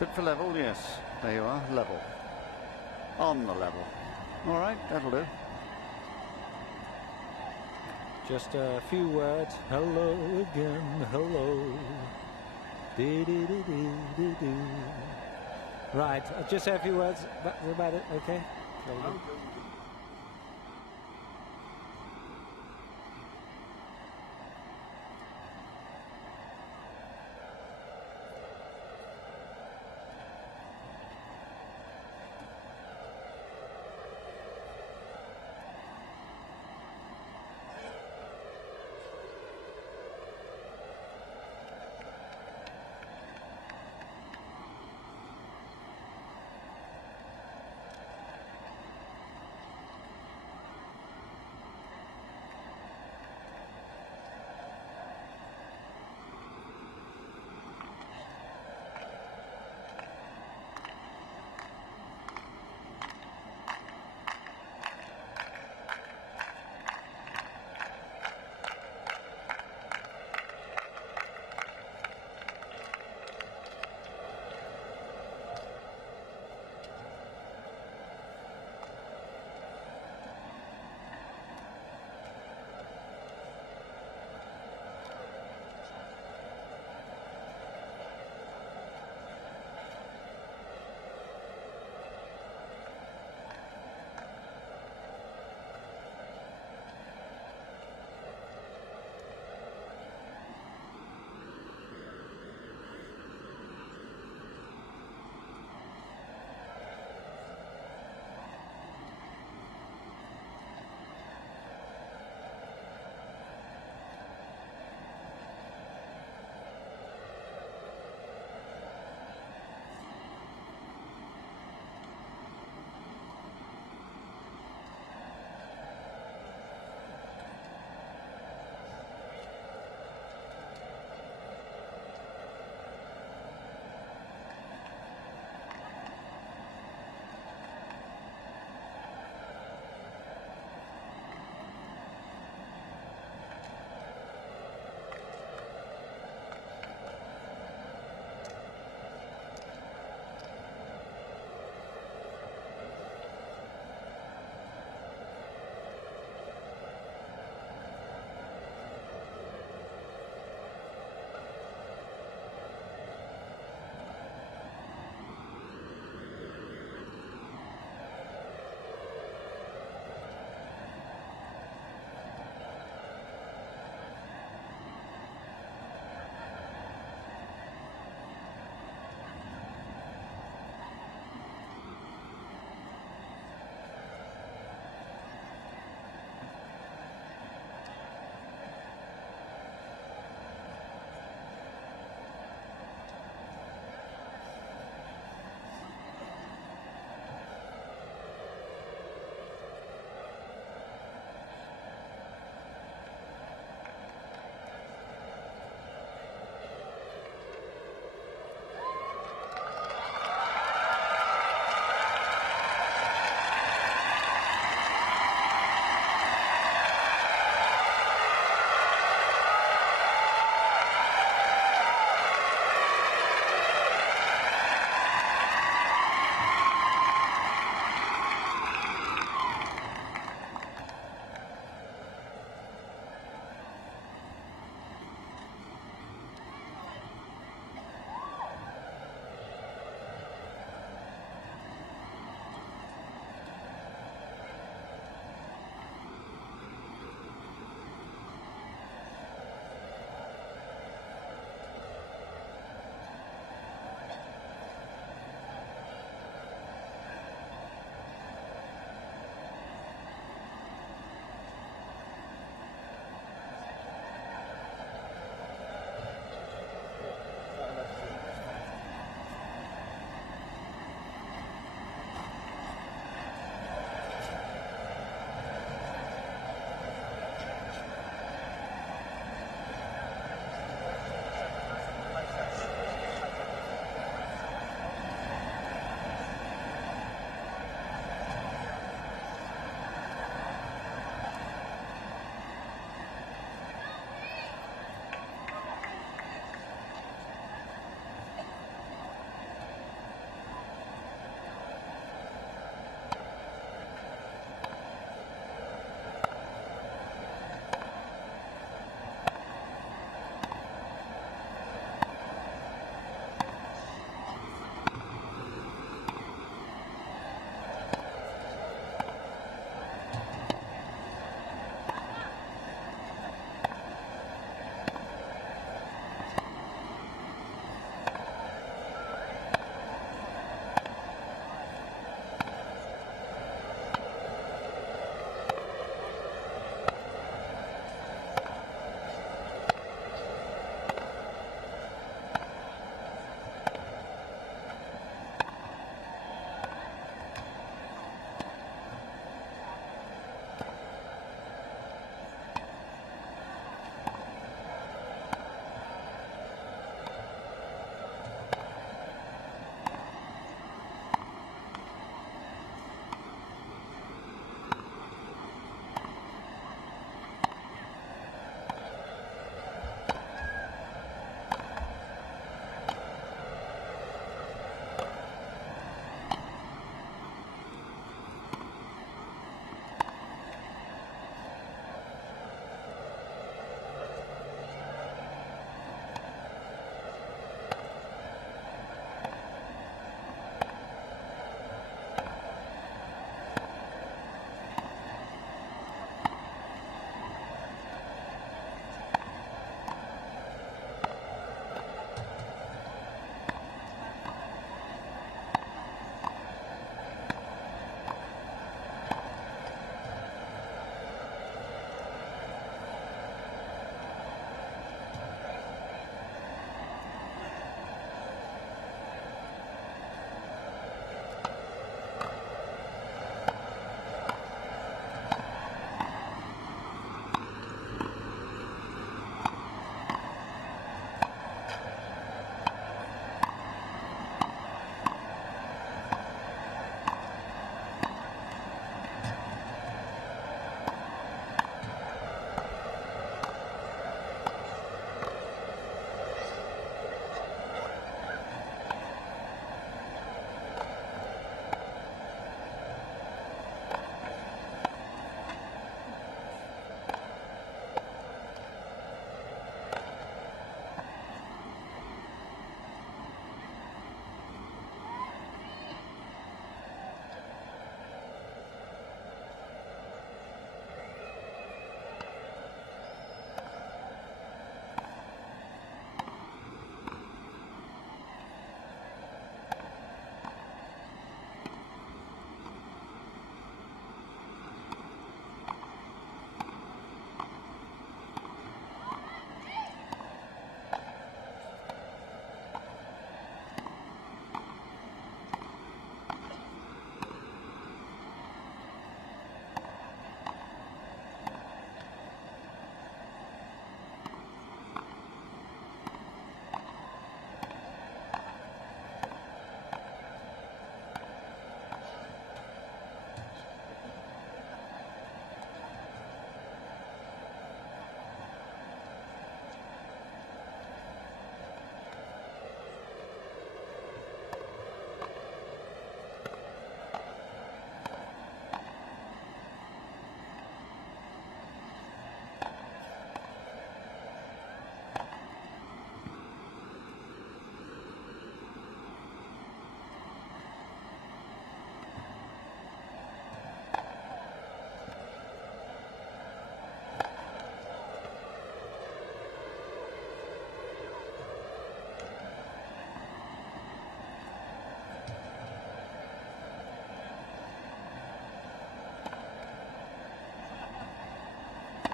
Fit for level, yes. There you are, level. On the level. All right, that'll do. Just a few words. Hello again, hello. Do-do-do-do-do-do. Right, just say a few words about it, okay?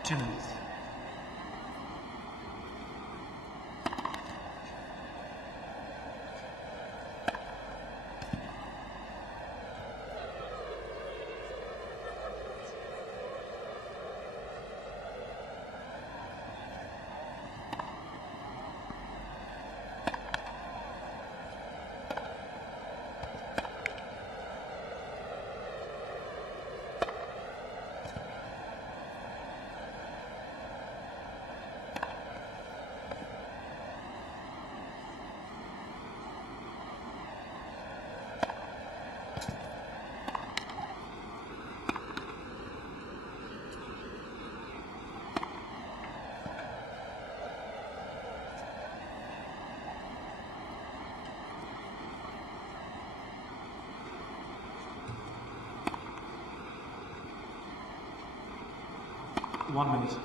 2 minutes. One minute.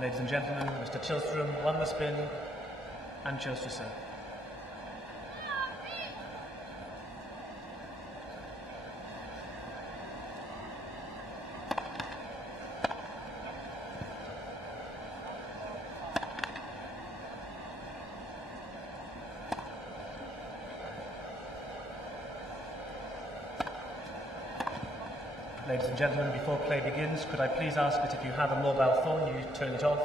Ladies and gentlemen, Mr. Tillstrom won the spin and chose to serve. Ladies and gentlemen, before play begins, could I please ask that if you have a mobile phone, you turn it off,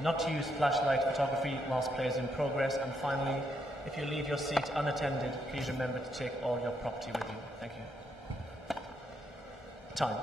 not to use flashlight photography whilst play is in progress, and finally, if you leave your seat unattended, please remember to take all your property with you. Thank you. Time.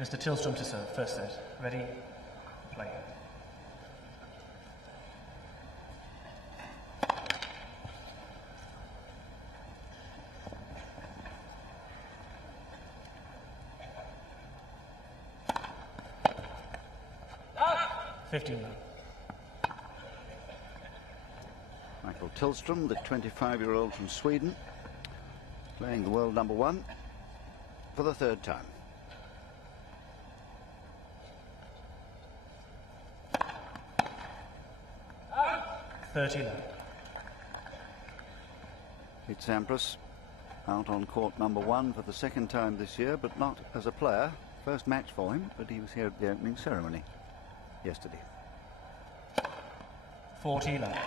Mr. Tillstrom to serve, first set. Ready, play. Ah! 15 now. Mikael Tillstrom, the 25-year-old from Sweden, playing the world number 1 for the 3rd time. It's Sampras out on court number 1 for the 2nd time this year, but not as a player. First match for him, but he was here at the opening ceremony yesterday. 40 left.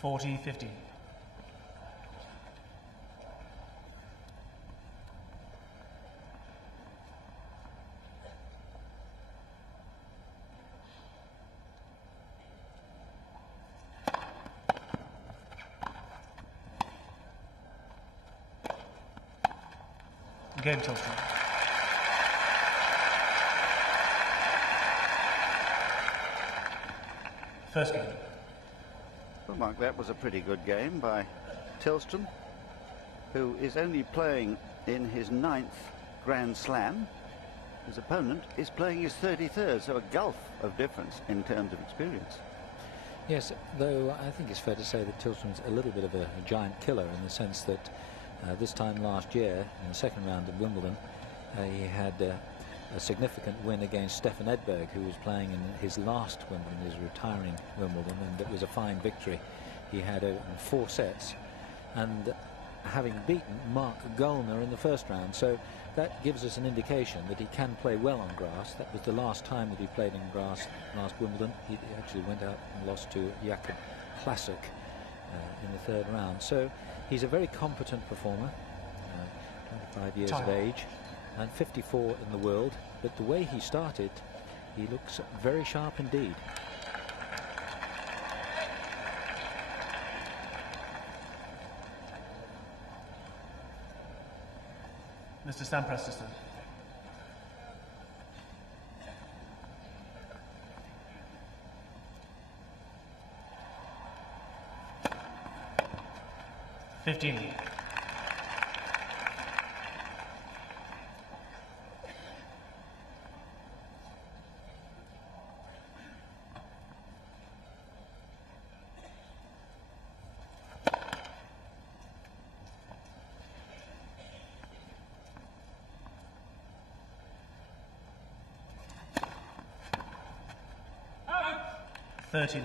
$40-50. Game Tillstrom. First game. Well, Mark, that was a pretty good game by Tillstrom, who is only playing in his 9th Grand Slam. His opponent is playing his 33rd, so a gulf of difference in terms of experience. Yes, though I think it's fair to say that Tillstrom's a little bit of a giant killer, in the sense that this time last year, in the second round of Wimbledon, he had a significant win against Stefan Edberg, who was playing in his last Wimbledon, his retiring Wimbledon, and it was a fine victory. He had 4 sets, and having beaten Mark Gulner in the first round, so that gives us an indication that he can play well on grass. That was the last time that he played in grass last Wimbledon. He actually went out and lost to Jakob Klasik in the 3rd round. So he's a very competent performer, 25 years of age, and 54 in the world. But the way he started, he looks very sharp indeed. Mr. Sampras to start. $15. $30.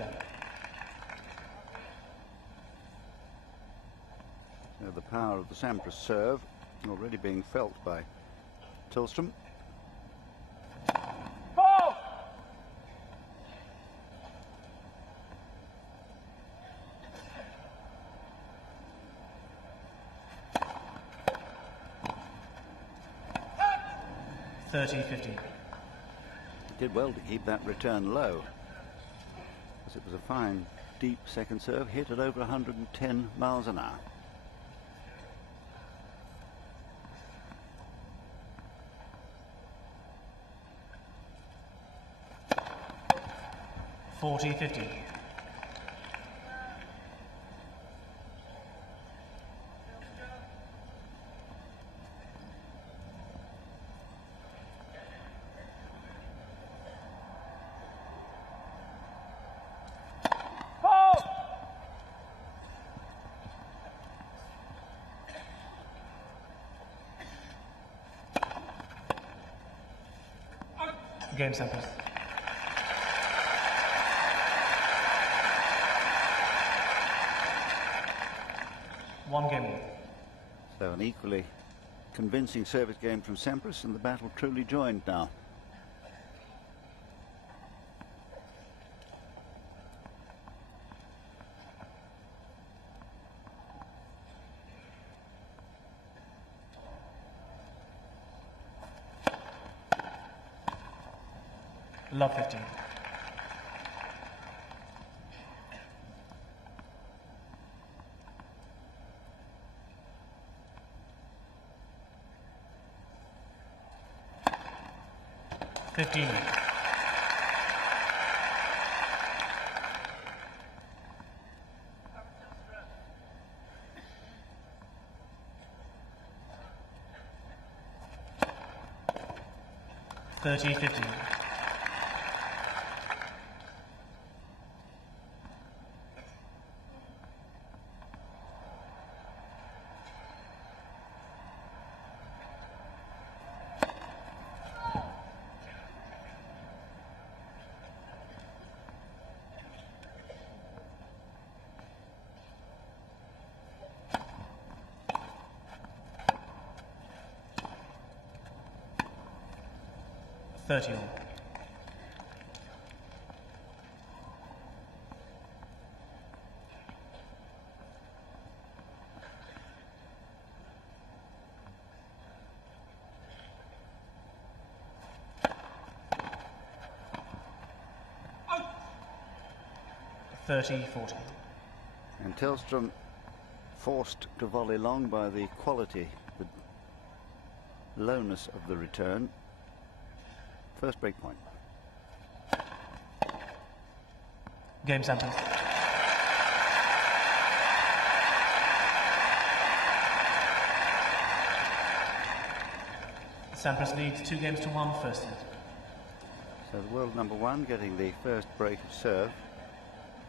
So the power of the Sampras serve already being felt by Tillstrom. Ball! $30-15. Did well to keep that return low, as it was a fine deep second serve, hit at over 110 miles an hour. $40-50. Game Sampras. One game. So an equally convincing service game from Sampras, and the battle truly joined now. Love 15. $15. $30-15. $30. $30-40. And Tillstrom forced to volley long by the quality, the lowness of the return. First break point. Game Sampras. Sampras leads 2-1 first set. So the world number one getting the first break of serve.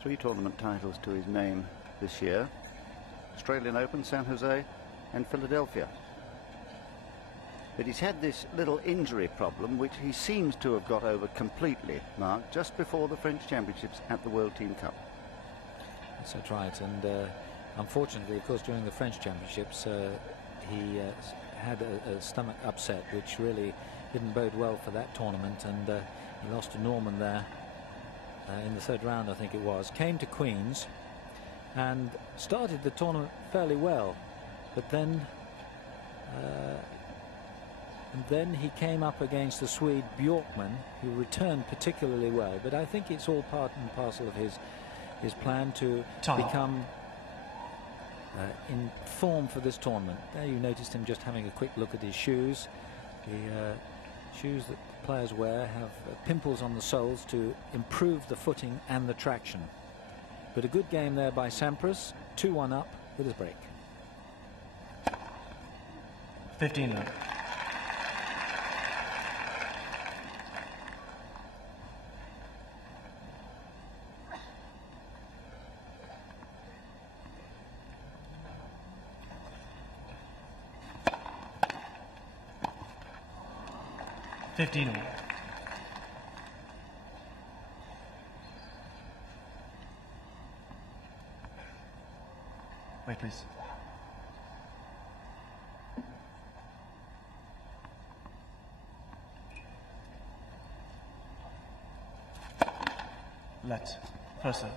3 tournament titles to his name this year. Australian Open, San Jose and Philadelphia. But he's had this little injury problem which he seems to have got over completely, Mark, just before the French Championships at the World Team Cup. That's right, and unfortunately, of course, during the French Championships he had a stomach upset which really didn't bode well for that tournament, and he lost to Norman there in the 3rd round, I think it was. Came to Queen's and started the tournament fairly well, but then he came up against the Swede Bjorkman, who returned particularly well. But I think it's all part and parcel of his plan to become in form for this tournament. There you noticed him just having a quick look at his shoes. The shoes that players wear have pimples on the soles to improve the footing and the traction. But a good game there by Sampras, 2-1 up with his break. 15-0. Wait, please. Let. Person.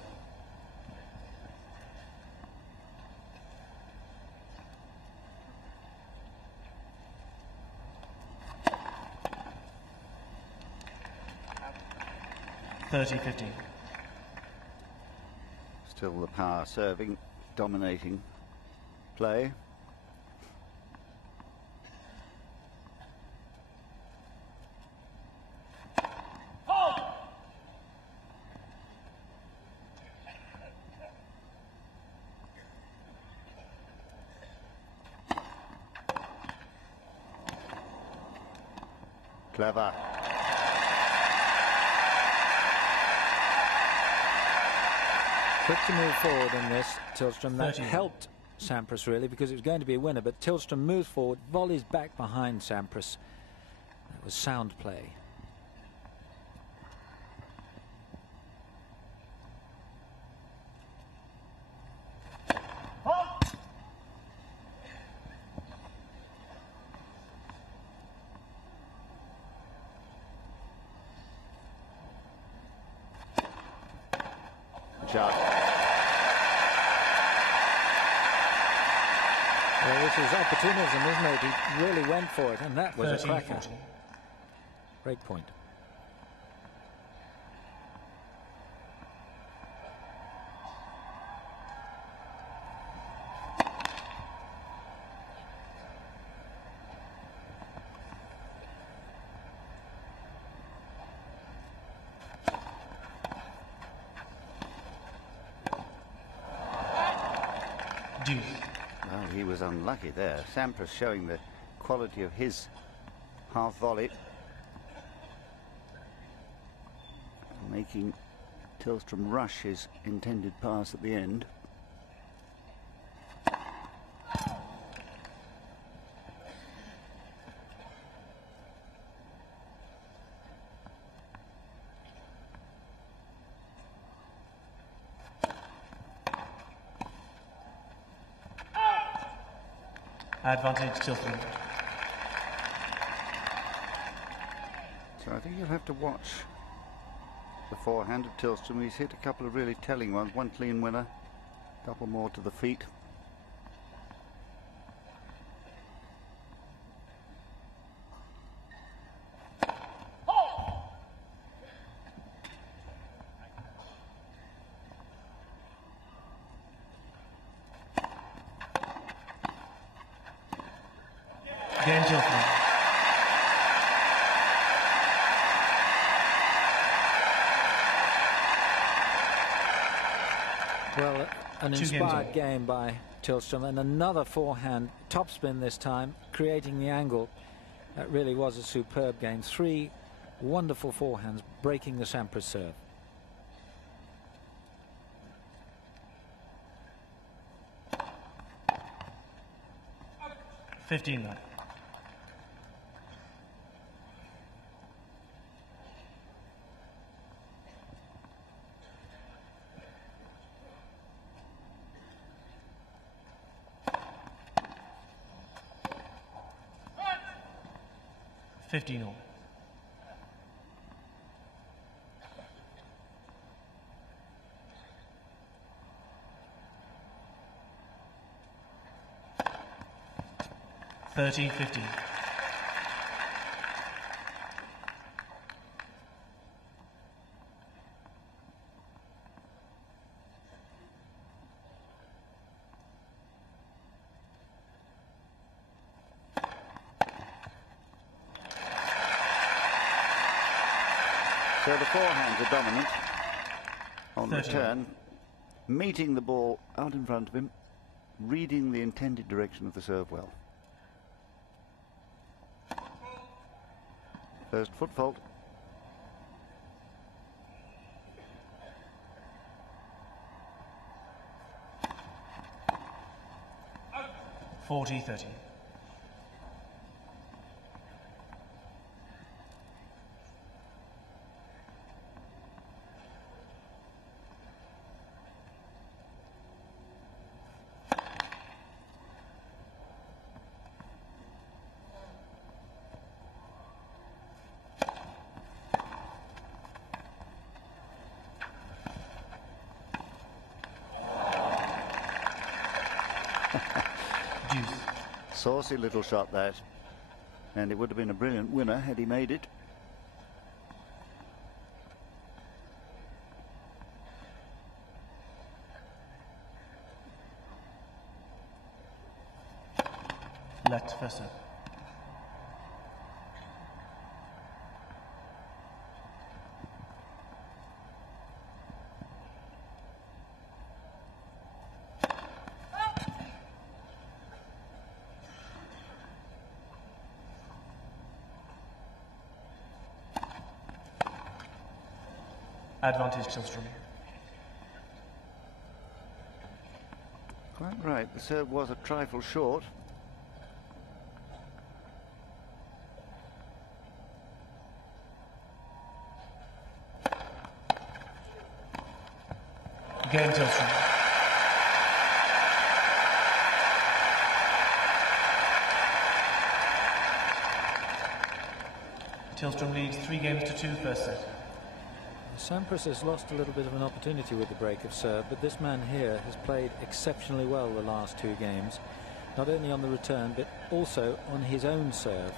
$30-15. Still the power serving, dominating play. Clever. Quick to move forward in this, Tillstrom. That helped Sampras really, because it was going to be a winner, but Tillstrom moves forward, volleys back behind Sampras. That was sound play. Shot. Well, this is opportunism, isn't it? He really went for it, and that was a cracker. Break point. Well, he was unlucky there. Sampras showing the quality of his half volley, making Tillstrom rush his intended pass at the end. Advantage Tillstrom. So I think you'll have to watch the forehand of Tillstrom. He's hit a couple of really telling ones. One clean winner, a couple more to the feet. Game Tillstrom. Well, an inspired game by Tillstrom, and another forehand topspin this time, creating the angle. That really was a superb game. 3 wonderful forehands breaking the Sampras serve. $15. $15. $13-15. So the forehands are dominant on return, meeting the ball out in front of him, reading the intended direction of the serve well. First foot fault. $40-30. Saucy little shot that, and it would have been a brilliant winner had he made it. Left first serve. Advantage Tillstrom. Quite right, the serve was a trifle short. Game Tillstrom. Tillstrom leads 3-2 first set. Sampras has lost a little bit of an opportunity with the break of serve, but this man here has played exceptionally well the last 2 games, not only on the return but also on his own serve,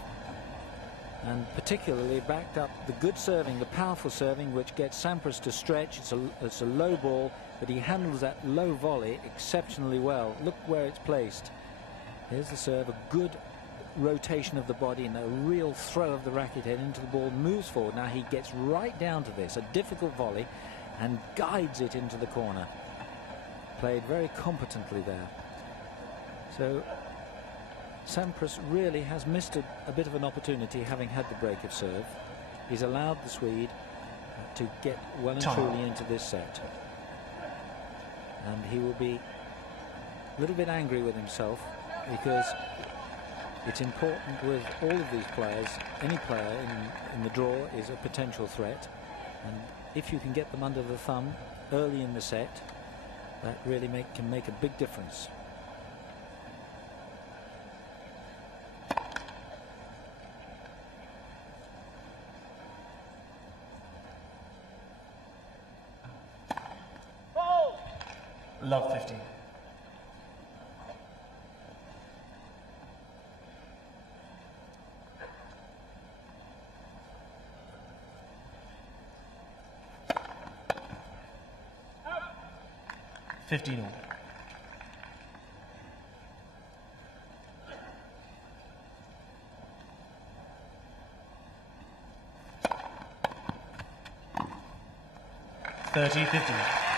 and particularly backed up the good serving, the powerful serving, which gets Sampras to stretch. It's a low ball, but he handles that low volley exceptionally well. Look where it's placed. Here's the serve, a good rotation of the body and a real throw of the racket head into the ball, moves forward. Now he gets right down to this, a difficult volley, and guides it into the corner. Played very competently there. So Sampras really has missed a bit of an opportunity, having had the break of serve. He's allowed the Swede to get well and truly into this set, and he will be a little bit angry with himself, because it's important with all of these players. Any player in the draw is a potential threat, and if you can get them under the thumb early in the set, that really can make a big difference. Love 15. $15 all. $30-50.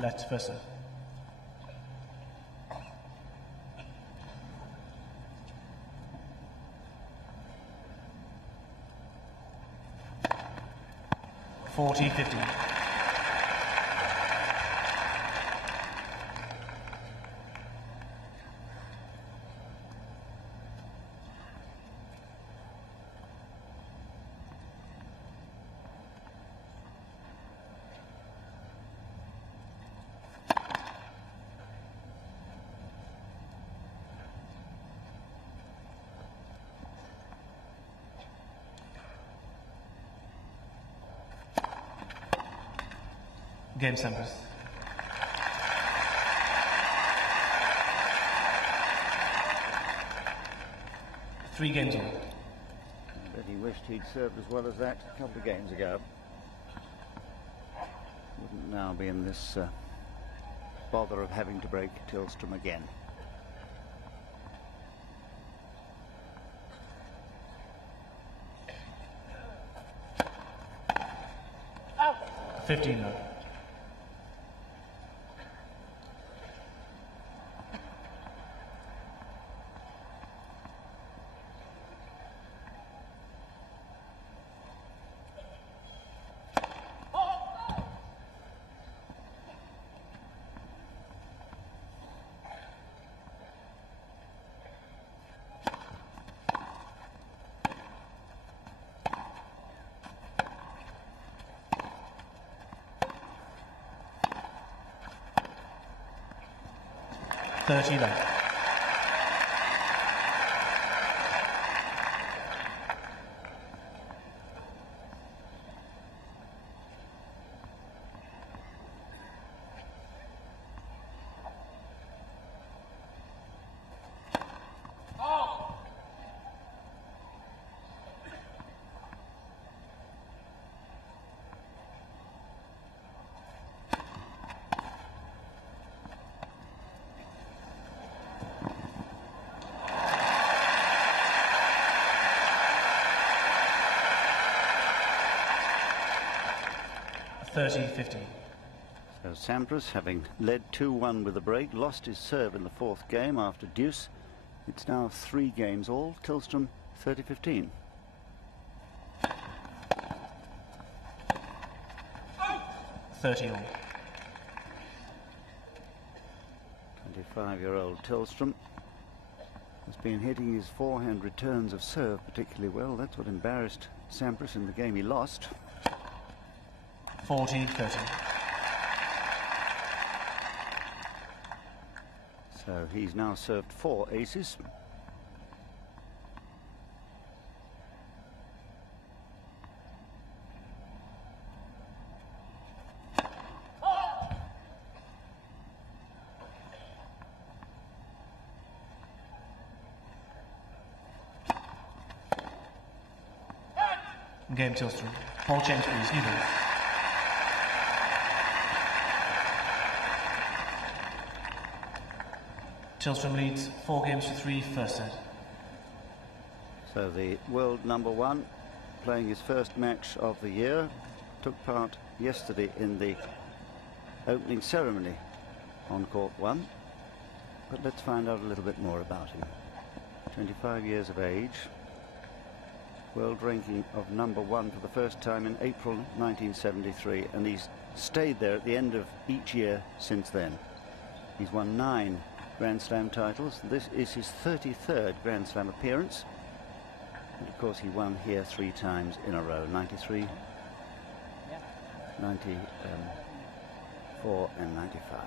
left first serve. (40-50). Game Sampras. Three games on. But he wished he'd served as well as that a couple of games ago. Wouldn't now be in this bother of having to break Tillstrom again. Out. 15 now. Left. (30-50). So Sampras, having led 2-1 with the break, lost his serve in the fourth game after deuce. It's now 3 games all. Tillstrom 30-15. (30 all). 25-year-old Tillstrom has been hitting his forehand returns of serve particularly well. That's what embarrassed Sampras in the game he lost. 40-30. So he's now served 4 aces. Game Tillstrom. Ball change please, even. Tillstrom leads 4-3 first set. So the world number 1 playing his first match of the year took part yesterday in the opening ceremony on court 1. But let's find out a little bit more about him. 25 years of age, world ranking of number 1 for the first time in April 1973, and he's stayed there at the end of each year since then. He's won 9 Grand Slam titles. This is his 33rd Grand Slam appearance. And of course he won here 3 times in a row, 93, 94 and 95.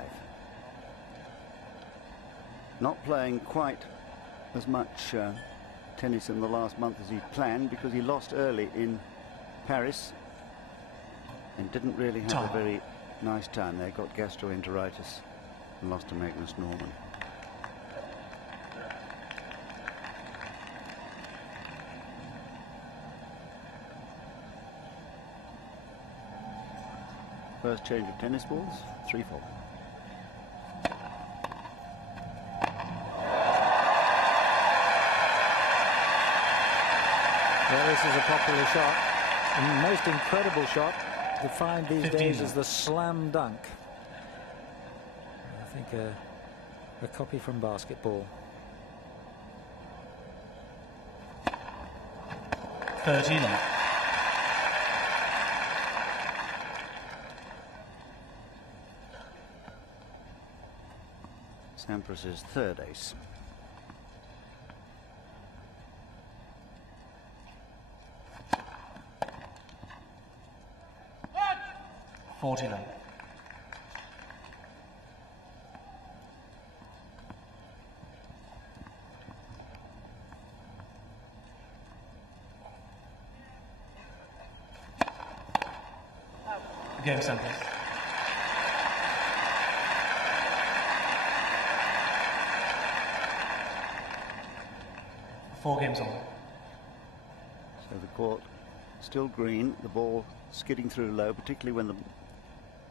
Not playing quite as much tennis in the last month as he'd planned because he lost early in Paris and didn't really have a very nice time there. Got gastroenteritis and lost to Magnus Norman. First change of tennis balls, 3-4. Well, this is a popular shot. The most incredible shot defined these days as the slam dunk. think a copy from basketball. 30 love. Sampras' third ace. $40 love. Game Sampras. Four games on. So the court still green, the ball skidding through low, particularly when the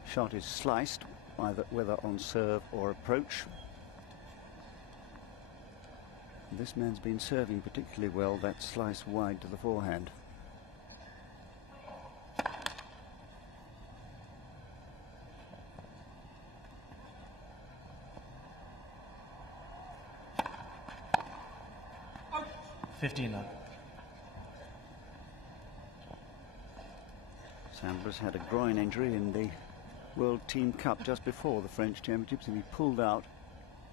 shot is sliced, either whether on serve or approach. And this man's been serving particularly well, that slice wide to the forehand. $15 love. Sampras had a groin injury in the World Team Cup just before the French Championships, and he pulled out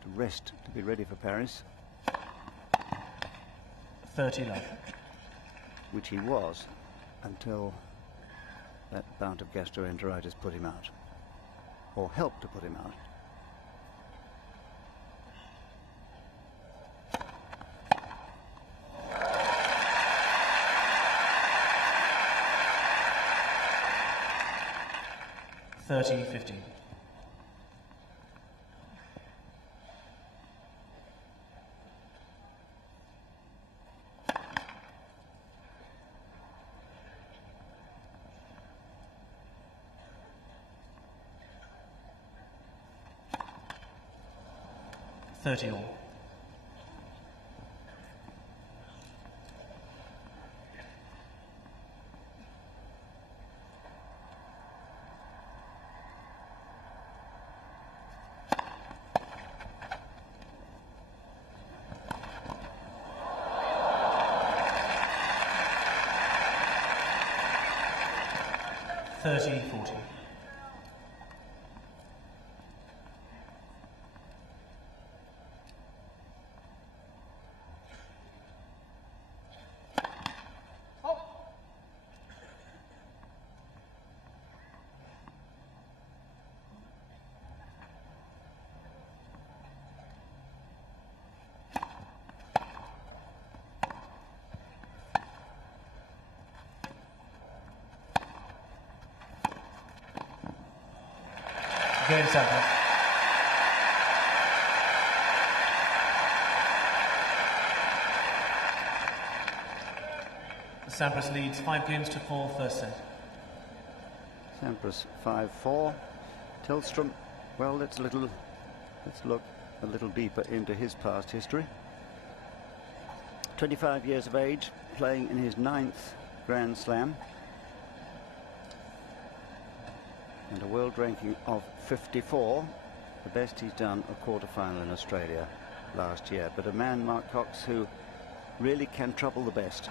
to rest to be ready for Paris. 30 love. Which he was until that bout of gastroenteritis put him out, or helped to put him out. $30-15. $30 all. $30-40. Game Sampras. Sampras leads 5 games to 4, first set. Sampras 5-4. Tillstrom, well, let's look a little deeper into his past history. 25 years of age, playing in his 9th Grand Slam. And a world ranking of 54, the best he's done a quarter-final in Australia last year. But a man, Mark Cox, who really can trouble the best.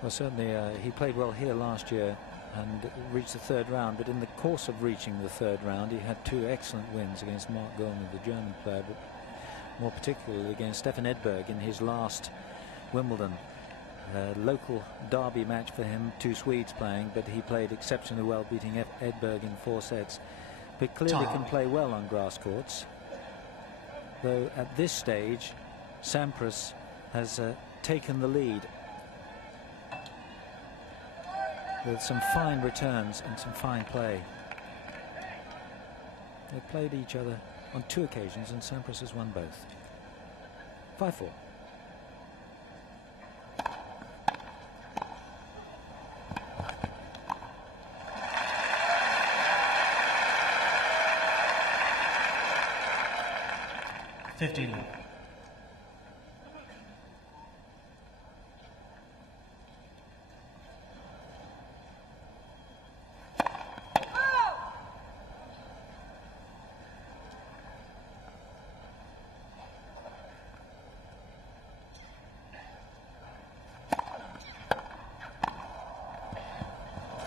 Well, certainly he played well here last year and reached the third round, but in the course of reaching the third round he had 2 excellent wins against Mark Gulman, the German player, but more particularly against Stefan Edberg in his last Wimbledon. Local derby match for him, 2 Swedes playing, but he played exceptionally well, beating Edberg in 4 sets. But clearly can play well on grass courts. Though at this stage, Sampras has taken the lead with some fine returns and some fine play. They've played each other on 2 occasions, and Sampras has won both. 5-4. $15.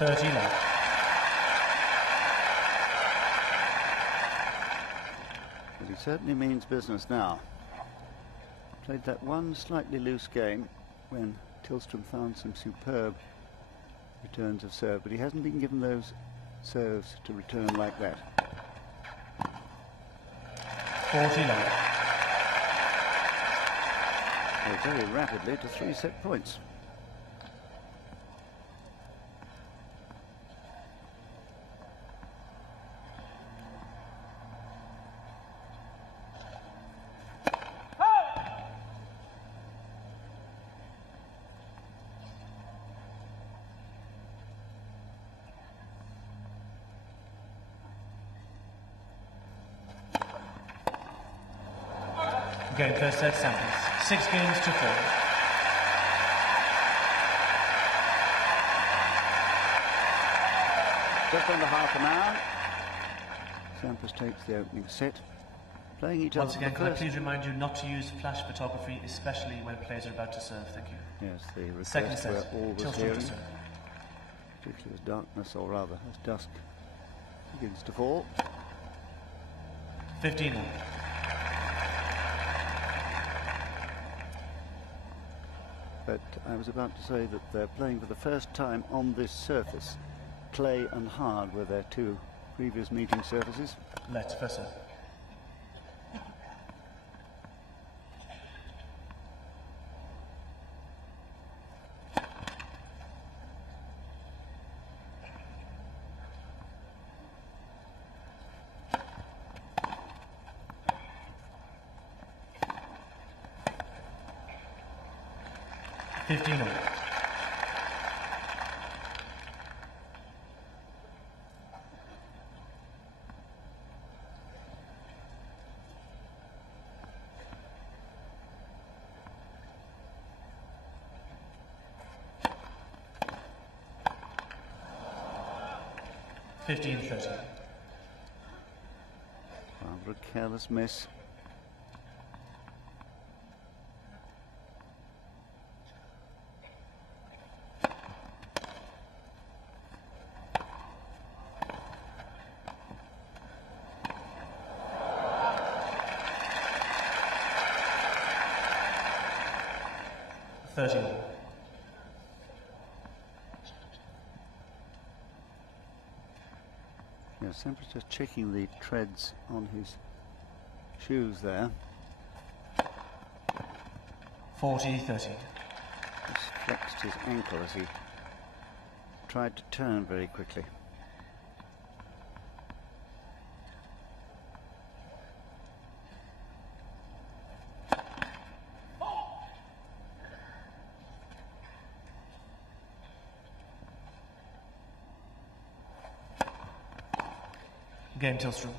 30 left. Well, he certainly means business now. Played that one slightly loose game when Tillstrom found some superb returns of serve, but he hasn't been given those serves to return like that. 40 left. Well, very rapidly to 3 set points. Game first set, Sampras. 6 games to 4. Just under half an hour. Sampras takes the opening set. Playing each Once other. again, can I please remind you not to use flash photography, especially when players are about to serve. Thank you. Yes, the request Second set, we're always Tillstrom hearing, to serve. particularly as darkness, or rather as dusk, begins to fall. 15 left. But I was about to say that they're playing for the first time on this surface. Clay and hard were their 2 previous meeting surfaces. Left first set. Rather a careless miss. Yes, Sampras just checking the treads on his shoes there. 40-30. Just flexed his ankle as he tried to turn very quickly. Game Tillstrom.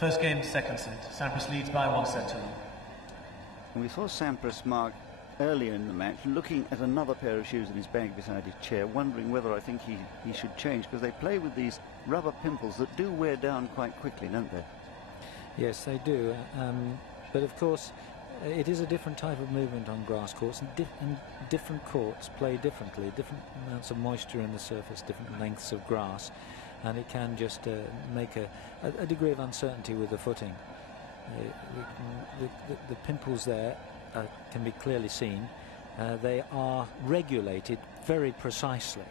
First game, second set. Sampras leads by 1 set to 0. We saw Sampras mark earlier in the match looking at another pair of shoes in his bag beside his chair, wondering whether I think he should change, because they play with these rubber pimples that do wear down quite quickly, don't they? Yes, they do. But of course, it is a different type of movement on grass courts, and different courts play differently, different amounts of moisture in the surface, different lengths of grass, and it can just make a degree of uncertainty with the footing. The pimples there can be clearly seen. They are regulated very precisely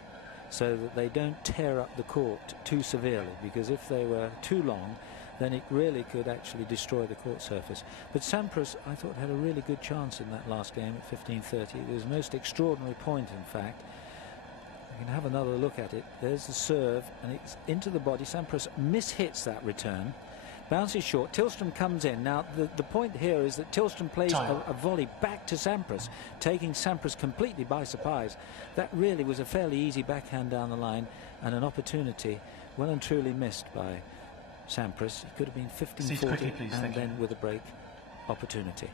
so that they don't tear up the court too severely, because if they were too long, then it really could actually destroy the court surface. But Sampras, I thought, had a really good chance in that last game at 15-30. It was a most extraordinary point, in fact. You can have another look at it. There's the serve, and it's into the body. Sampras mishits that return, bounces short. Tillstrom comes in. Now, the point here is that Tillstrom plays a volley back to Sampras, taking Sampras completely by surprise. That really was a fairly easy backhand down the line, and an opportunity well and truly missed by Sampras. It could have been 15-40, and then with a break opportunity.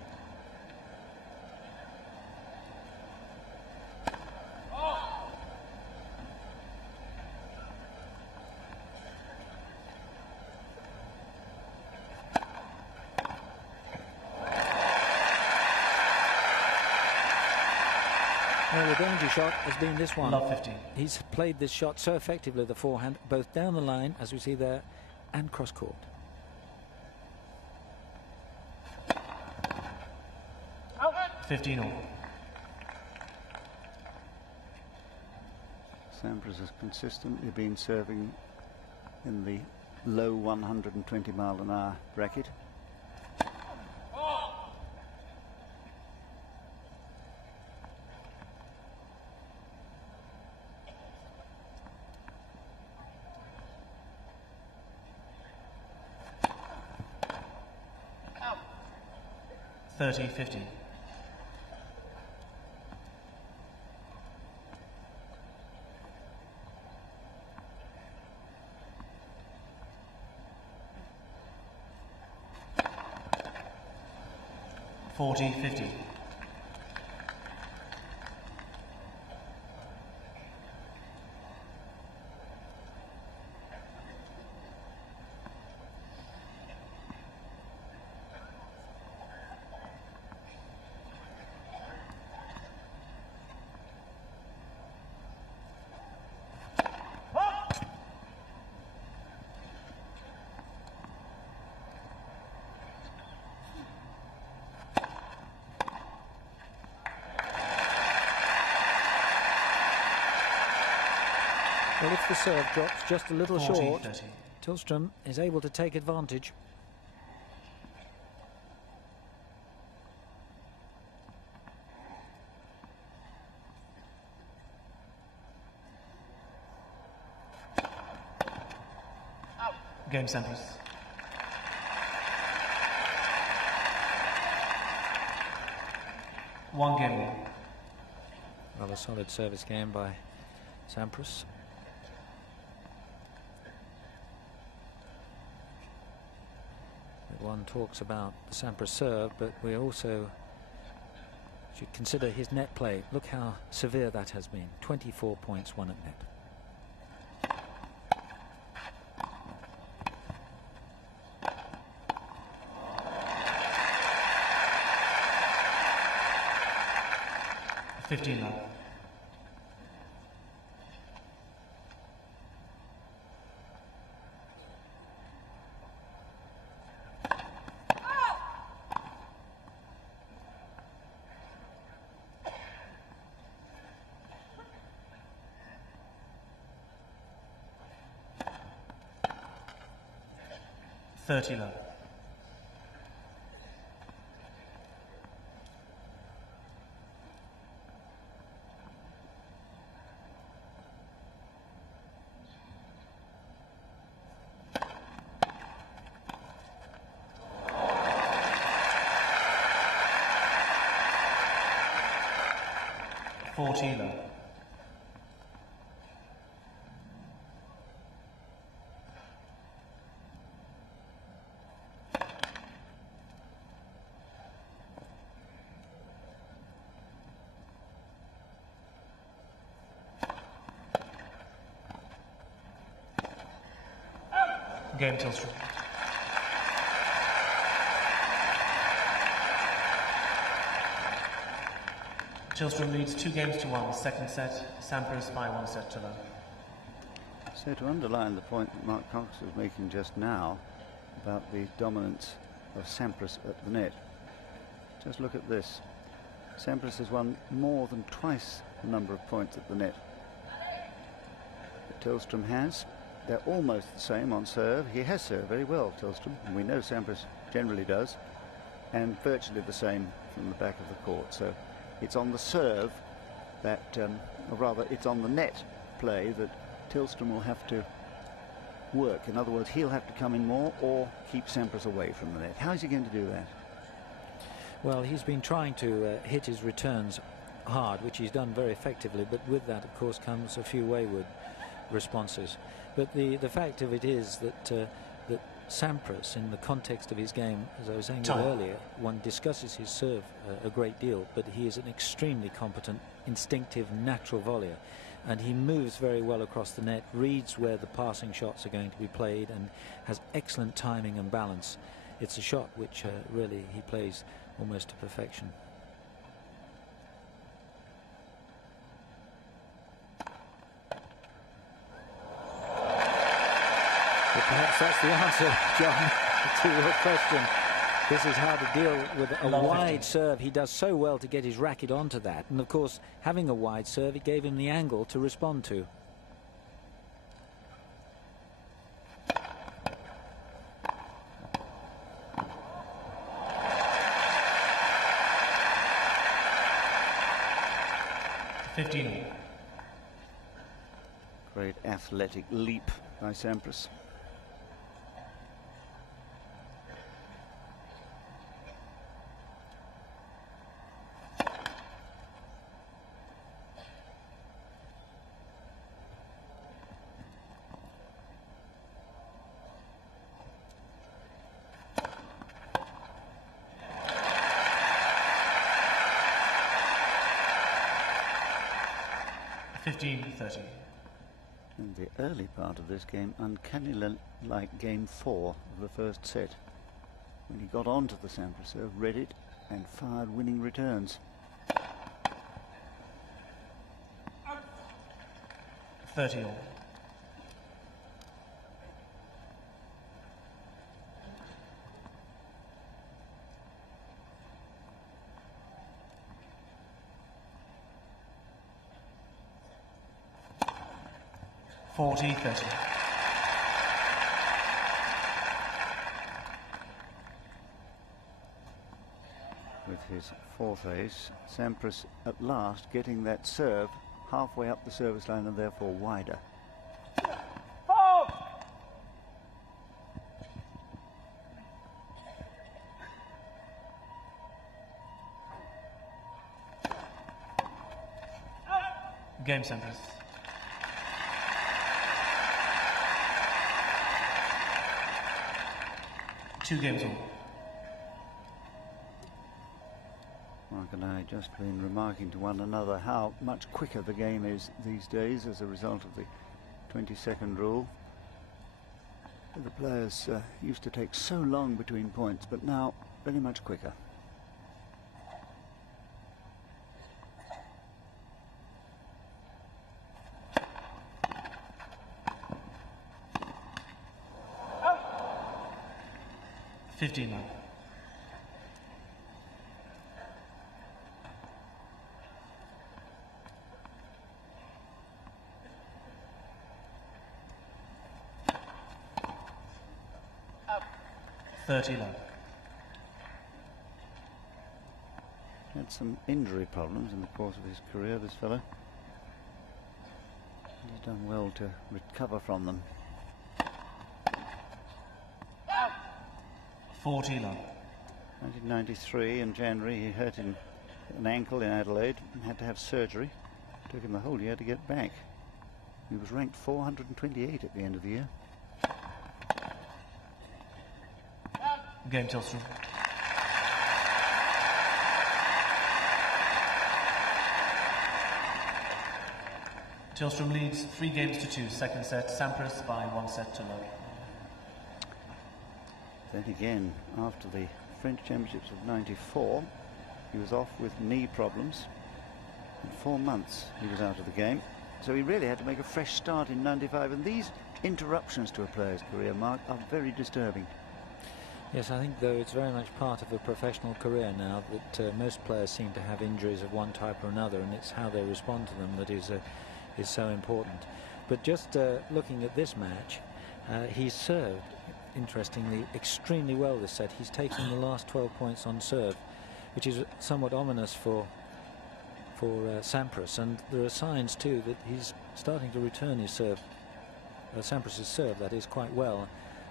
Well, the danger shot has been this one. Love 15. He's played this shot so effectively, the forehand, both down the line, as we see there, and cross-court. Out. 15 all. Sampras has consistently been serving in the low 120-mile-an-hour bracket. Out. 30-50. $40-50. Well, if the serve drops just a little 40, short, 30. Tillstrom is able to take advantage. Game Sampras. One game. Rather solid service game by Sampras. One talks about the Sampras serve, but we also should consider his net play. Look how severe that has been. 24 points won at net. $15 love. $30 love. $40 love. Game Tillstrom. Tillstrom leads 2-1, second set. Sampras by 1 set to love. So to underline the point that Mark Cox was making just now about the dominance of Sampras at the net, just look at this. Sampras has won more than twice the number of points at the net that Tillstrom has. They're almost the same on serve. He has served very well, Tillstrom, and we know Sampras generally does, and virtually the same from the back of the court. So it's on the serve that, or rather it's on the net play that Tillstrom will have to work. In other words, he'll have to come in more or keep Sampras away from the net. How is he going to do that? Well, he's been trying to hit his returns hard, which he's done very effectively, but with that, of course, comes a few wayward responses. But the fact of it is that that Sampras, in the context of his game, as I was saying earlier, one discusses his serve a great deal, but he is an extremely competent, instinctive, natural volleyer, and he moves very well across the net, reads where the passing shots are going to be played, and has excellent timing and balance. It's a shot which really he plays almost to perfection. Yes, that's the answer, John, to your question. This is how to deal with a wide serve. He does so well to get his racket onto that. And, of course, having a wide serve, it gave him the angle to respond to. Great athletic leap by Sampras. In the early part of this game, uncannily like game 4 of the first set, when he got onto the Sampras serve, read it and fired winning returns. 30 all. With his fourth ace, Sampras at last getting that serve halfway up the service line and therefore wider. Game, Sampras. Two games all. Mark and I just been remarking to one another how much quicker the game is these days as a result of the 20-second rule. The players used to take so long between points, but now very much quicker. Now. 30 now. Had some injury problems in the course of his career, this fellow. He's done well to recover from them. 40 now. 1993 in January he hurt an ankle in Adelaide and had to have surgery. Took him a whole year to get back. He was ranked 428 at the end of the year. Game, Tillstrom. Tillstrom leads 3 games to 2. Second set, Sampras by 1 set to none. Then again, after the French Championships of '94, he was off with knee problems. In 4 months he was out of the game. So he really had to make a fresh start in '95. And these interruptions to a player's career, Mark, are very disturbing. Yes, I think, though, it's very much part of a professional career now that most players seem to have injuries of one type or another, and it's how they respond to them that is so important. But just looking at this match, he served, interestingly, extremely well this set. He's taken the last 12 points on serve, which is somewhat ominous for Sampras, and there are signs too that he's starting to return his serve, Sampras' serve, that is, quite well.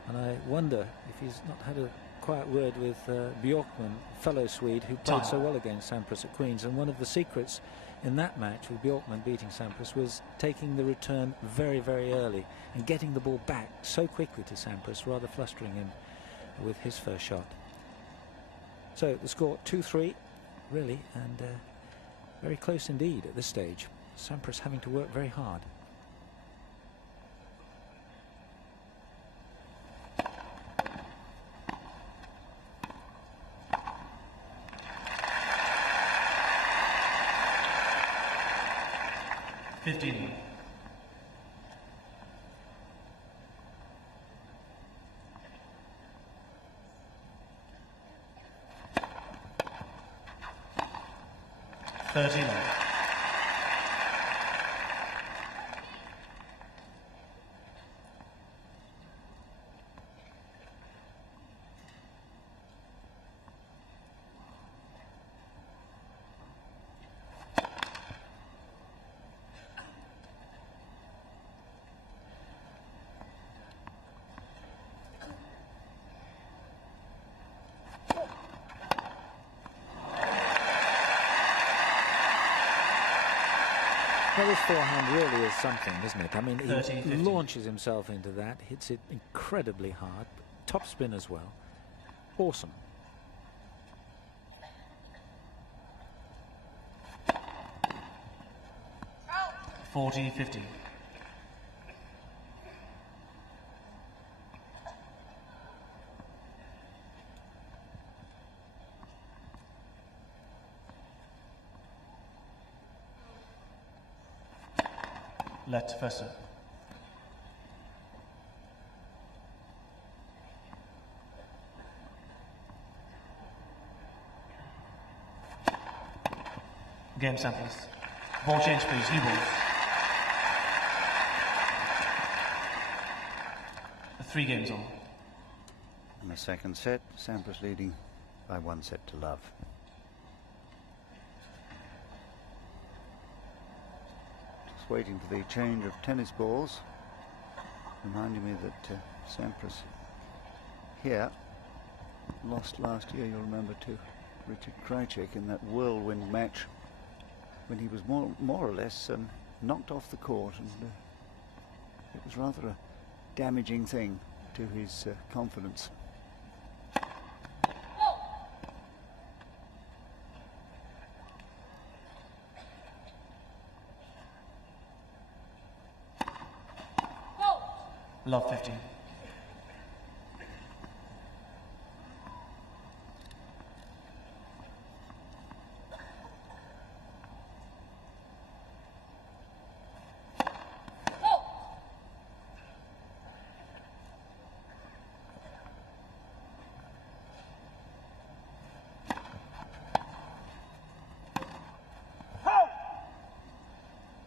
And I wonder if he's not had a quiet word with Bjorkman, fellow Swede, who played so well against Sampras at Queen's. And one of the secrets in that match with Bjorkman beating Sampras was taking the return very, very early and getting the ball back so quickly to Sampras, rather flustering him with his first shot. So the score 2-3, really, and very close indeed at this stage. Sampras having to work very hard. 30 love. Well, this forehand really is something, isn't it? I mean, he 30-50. launches himself into that, hits it incredibly hard, top spin as well. Awesome. Oh. 40-50. Let Fesser. Game Sampras. Ball change, please. New ball. 3 games on. In the second set, Sampras leading by 1 set to love. Just waiting for the change of tennis balls, reminding me that Sampras here lost last year, you'll remember, to Richard Krajicek in that whirlwind match when he was more or less knocked off the court, and it was rather a damaging thing to his confidence. Love 15.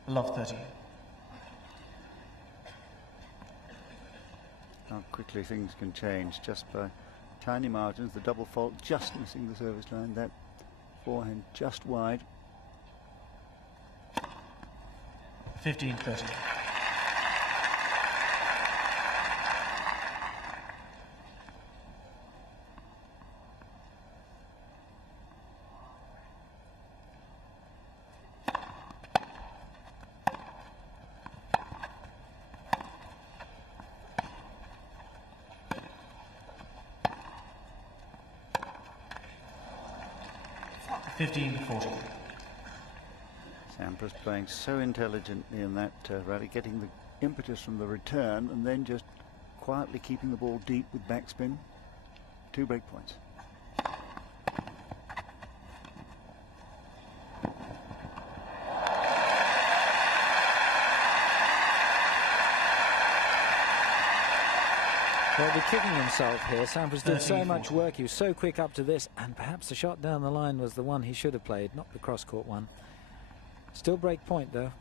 Love 30. How quickly things can change just by tiny margins. The double fault just missing the service line, that forehand just wide. 15-30. Sampras playing so intelligently in that rally, getting the impetus from the return and then just quietly keeping the ball deep with backspin. 2 break points. Well, be kicking himself here. Sampras did so much work. He was so quick up to this, and perhaps the shot down the line was the one he should have played, not the cross-court one. Still break point, though.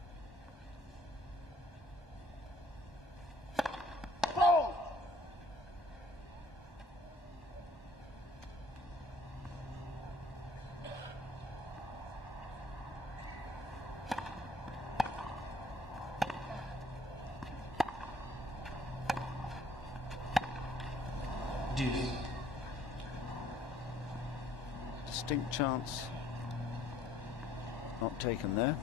Distinct chance not taken there.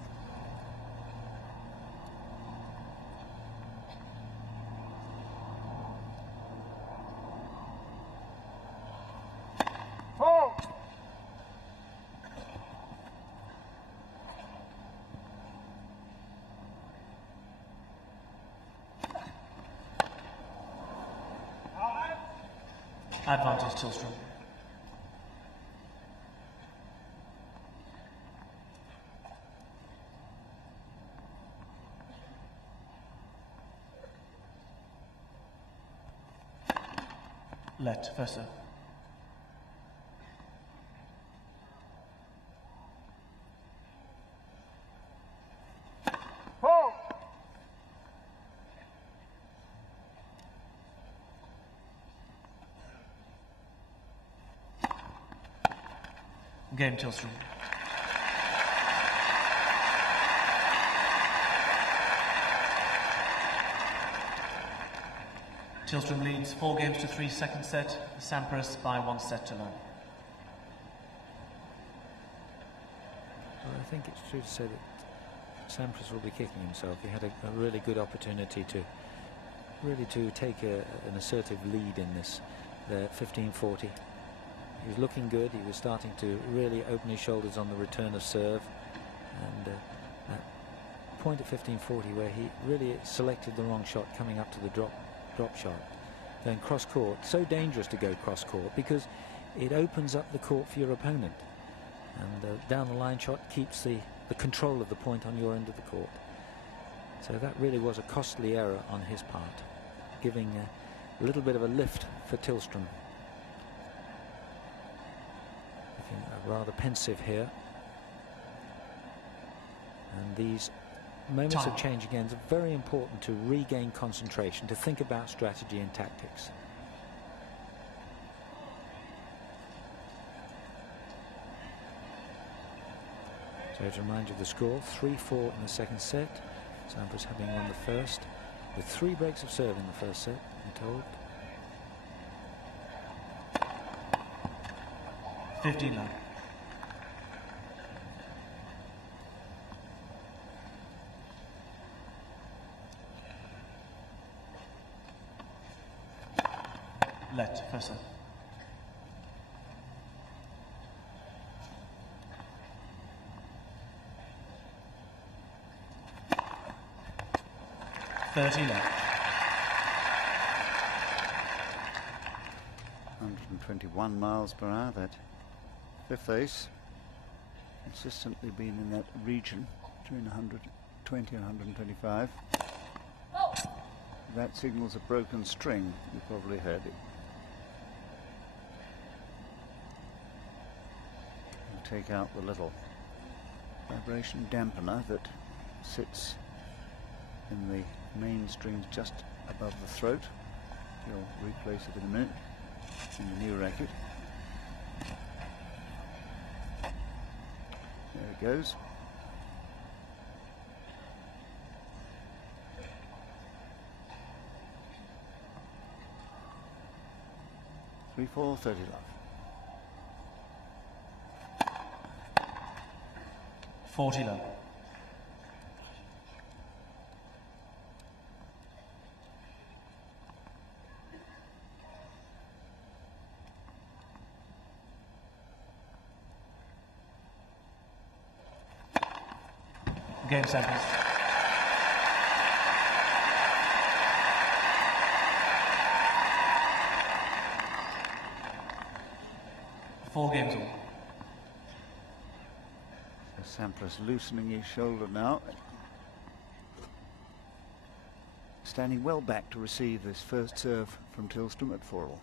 Advantage Tillstrom. Let Versa. Game Tillstrom. Tillstrom leads 4 games to 3 second set, Sampras by 1 set to none. Well, I think it's true to say that Sampras will be kicking himself. He had a really good opportunity to take an assertive lead in this. The 15-40. He was looking good. He was starting to really open his shoulders on the return of serve, and that point at 15-40 where he really selected the wrong shot coming up to the drop shot, going cross court. So dangerous to go cross court because it opens up the court for your opponent, and down the line shot keeps the control of the point on your end of the court. So that really was a costly error on his part, giving a little bit of a lift for Tillstrom. Looking rather pensive here, and these moments of change again are very important to regain concentration, to think about strategy and tactics. So to remind you of the score, 3-4 in the second set. Sampras having won the first, with 3 breaks of serve in the first set, I'm told. 15 love. Let, first set. Left. 121 miles per hour, that 5th ace. Consistently been in that region, between 120 and 125. That signals a broken string, you probably heard it. We'll take out the little vibration dampener that sits in the main strings just above the throat. You'll replace it in a minute in the new racket. There it goes. Three, 4, 30 love. 40 love. Game Sampras. Four games all. So Sampras loosening his shoulder now. Standing well back to receive this first serve from Tillstrom at 4-all.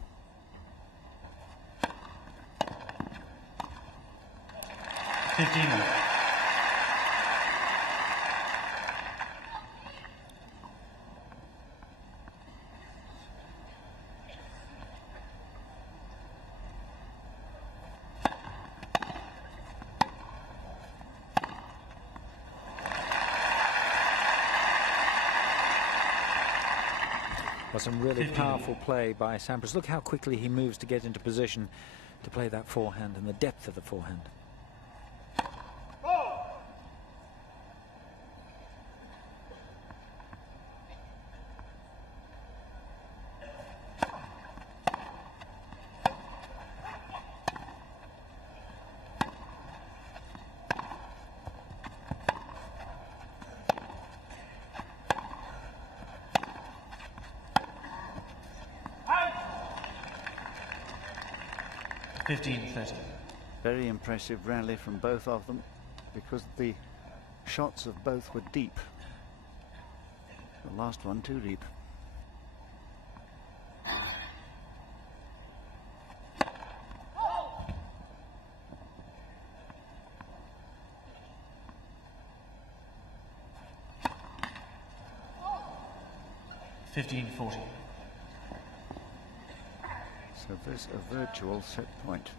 Well, some really powerful play by Sampras. Look how quickly he moves to get into position to play that forehand and the depth of the forehand. Very impressive rally from both of them because the shots of both were deep. The last one too deep. $15-40. So there's a virtual set point.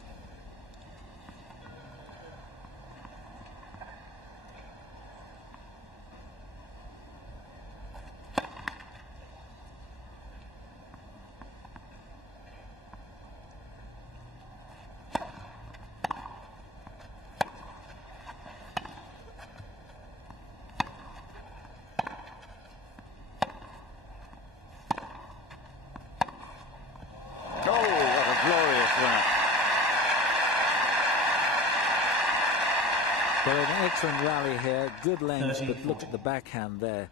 excellent rally here, good length, 13, but look at the backhand there.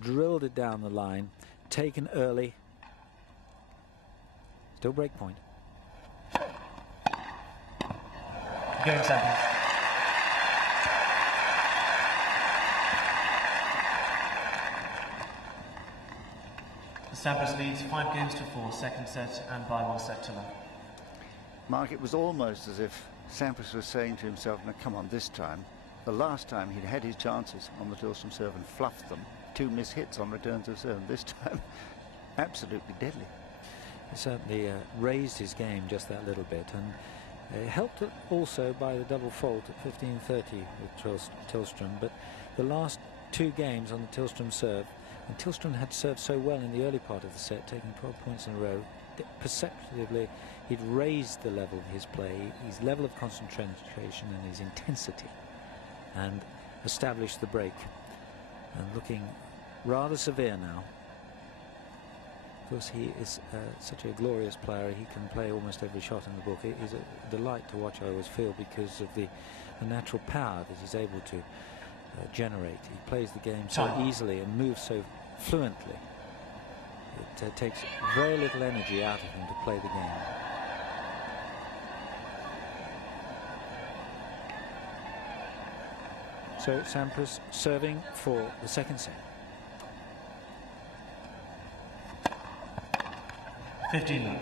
Drilled it down the line, taken early. Still break point. Game 7. Sampras leads 5 games to 4, second set, and by 1 set to love. Mark, it was almost as if Sampras was saying to himself, now come on, this time. The last time he'd had his chances on the Tillstrom serve and fluffed them. 2 missed hits on returns of serve. This time, absolutely deadly. He certainly raised his game just that little bit, and helped also by the double fault at 15-30 with Tillstrom. But the last 2 games on the Tillstrom serve, and Tillstrom had served so well in the early part of the set, taking 12 points in a row, perceptively he'd raised the level of his play, his level of concentration and his intensity, and established the break. And looking rather severe now. Of course, he is such a glorious player. He can play almost every shot in the book. It is a delight to watch, I always feel, because of the natural power that he's able to generate. He plays the game so easily and moves so fluently. It takes very little energy out of him to play the game. So Sampras serving for the second set. 15.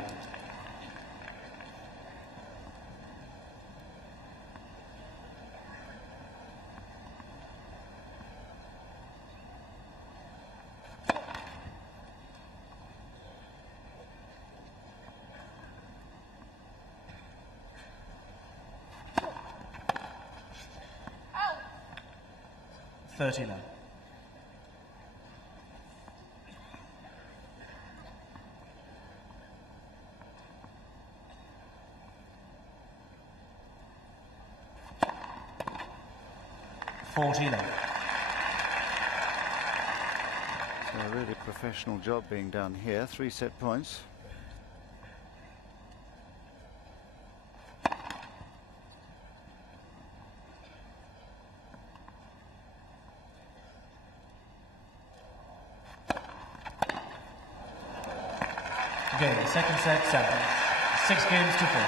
$30. $40. So a really professional job being done here. 3 set points. Game, second set, 7. 6 games to 4.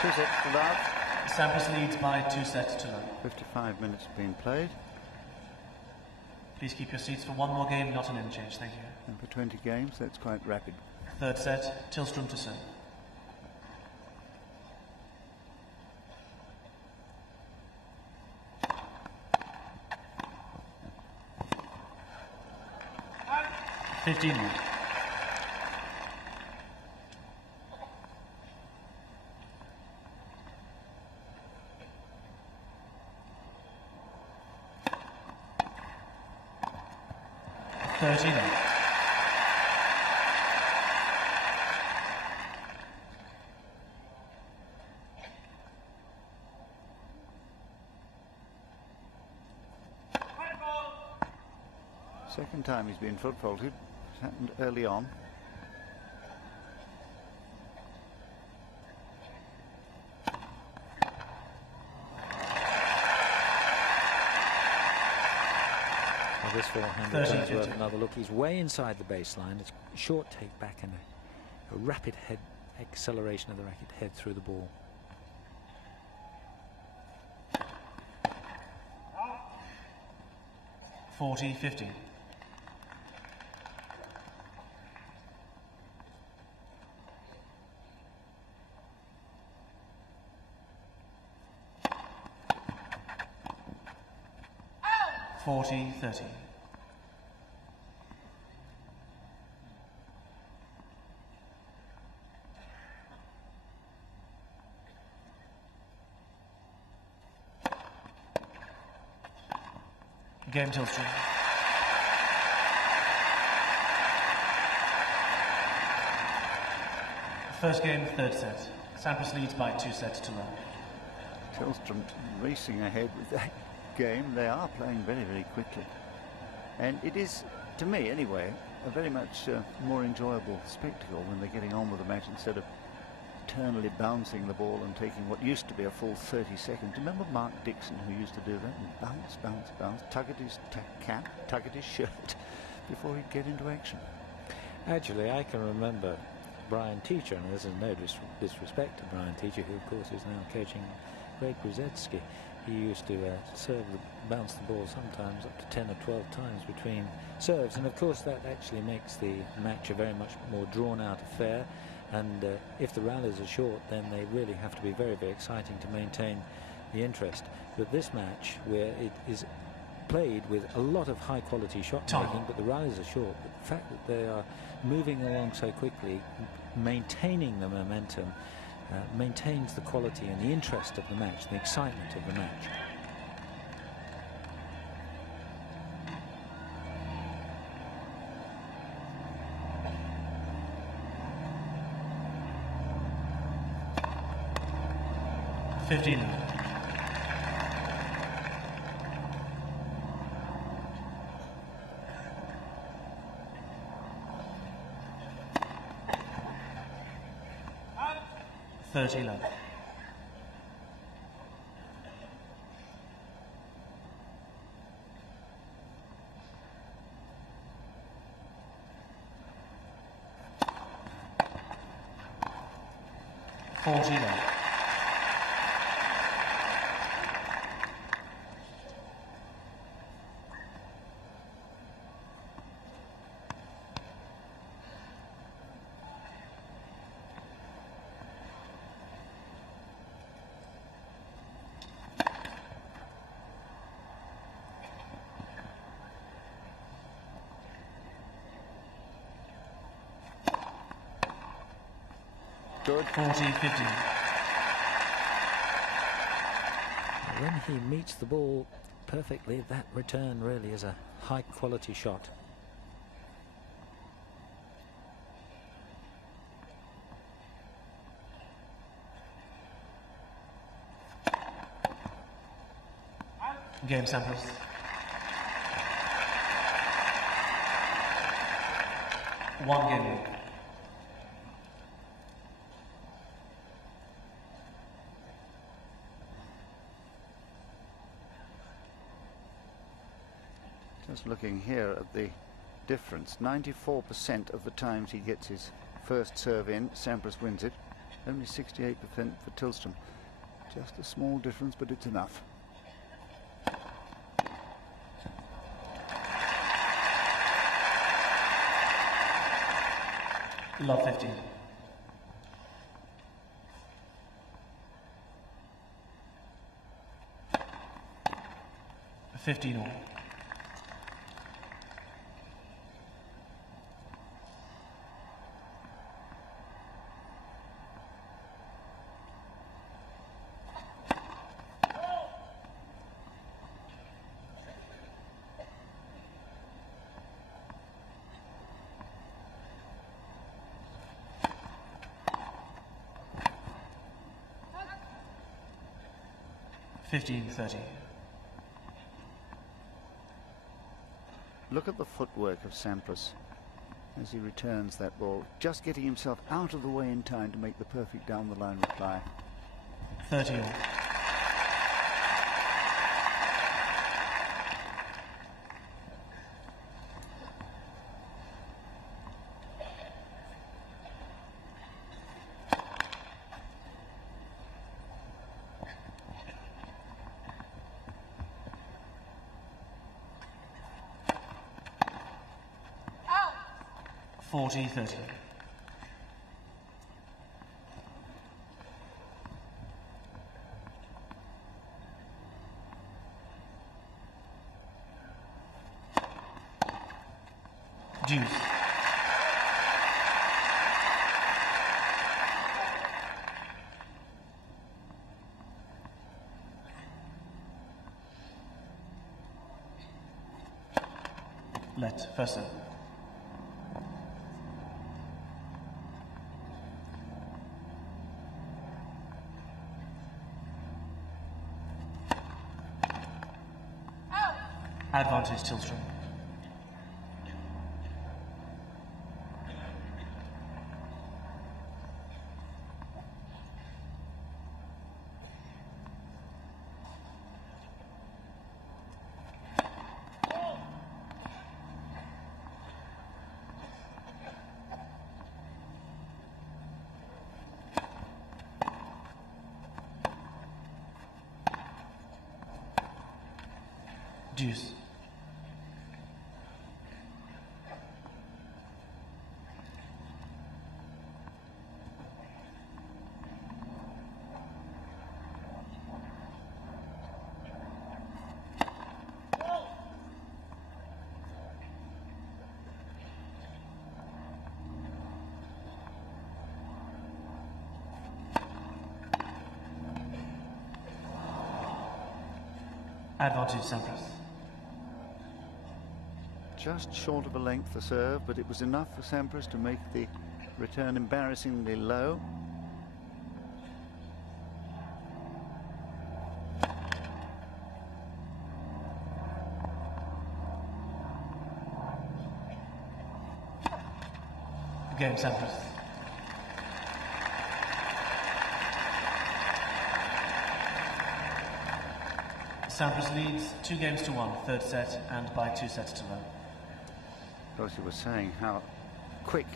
Two sets to love. Sampras leads by 2 sets to none. 55 minutes being played. Please keep your seats for one more game, not an interchange. Thank you. And for 20 games, that's quite rapid. Third set, Tillstrom to serve. $15. $13. Second time he's been foot faulted. It's happened early on. Well, this forehand returns worth another look. He's way inside the baseline. It's a short take back and a rapid head acceleration of the racket head through the ball. $40-50. $40-30. Game Tillstrom. First game, third set. Sampras leads by 2 sets to none. Tillstrom racing ahead with that game. They are playing very, very quickly. And it is, to me anyway, a very much more enjoyable spectacle when they're getting on with the match instead of eternally bouncing the ball and taking what used to be a full 30 seconds. Remember Mark Dixon, who used to do that? And bounce, bounce, bounce, tug at his cap, tug at his shirt before he'd get into action. Actually, I can remember Brian Teacher, and this is no disrespect to Brian Teacher, who of course is now coaching Greg Brzezinski. He used to bounce the ball sometimes up to 10 or 12 times between serves, and of course that actually makes the match a very much more drawn-out affair. And if the rallies are short, then they really have to be very, very exciting to maintain the interest. But this match, where it is played with a lot of high-quality shot making, but the rallies are short, but the fact that they are moving along so quickly, maintaining the momentum, maintains the quality and the interest of the match, the excitement of the match. Thirty left. Good. 40-50. When he meets the ball perfectly, that return really is a high-quality shot. Game, Sampras. One game. Just looking here at the difference, 94% of the times he gets his first serve in, Sampras wins it. Only 68% for Tillstrom. Just a small difference, but it's enough. Love 15. $15 all. $15-30. Look at the footwork of Sampras as he returns that ball, just getting himself out of the way in time to make the perfect down-the-line reply. 30 all. $40-30. Deuce. Let first serve. Advantage Tillstrom. Deuce. Advantage Sampras. Just short of a length for serve, but it was enough for Sampras to make the return embarrassingly low. Game Sampras. Sampras leads 2-1, third set, and by 2 sets to none. Rossi was saying how quick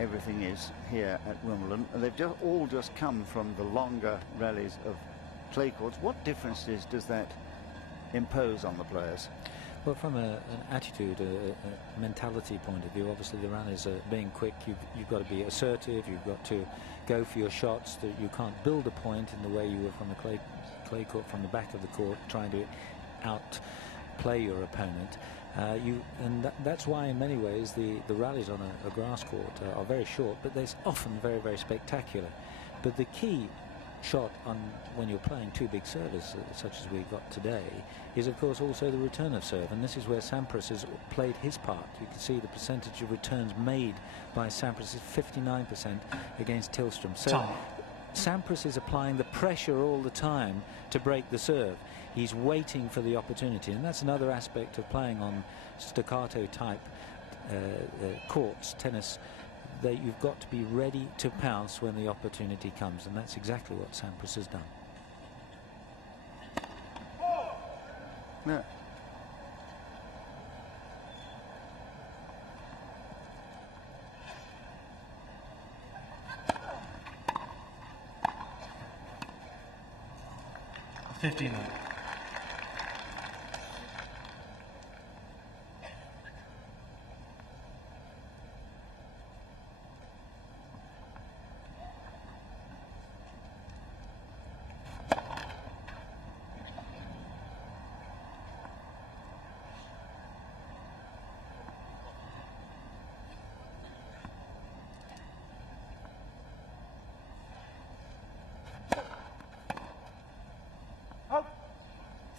everything is here at Wimbledon, and they've all just come from the longer rallies of clay courts. What differences does that impose on the players? Well, from an attitude, a mentality point of view, obviously the rallies are being quick. You've got to be assertive. You've got to go for your shots. That you can't build a point in the way you were from the clay court, from the back of the court, trying to outplay your opponent. That's why, in many ways, the rallies on a grass court are very short, but they're often very, very spectacular. But the key shot on when you're playing two big servers such as we've got today is of course also the return of serve, and this is where Sampras has played his part. You can see the percentage of returns made by Sampras is 59% against Tillstrom. So Sampras is applying the pressure all the time to break the serve. He's waiting for the opportunity, and that's another aspect of playing on staccato type courts, tennis, that you've got to be ready to pounce when the opportunity comes, and that's exactly what Sampras has done. Yeah. $15.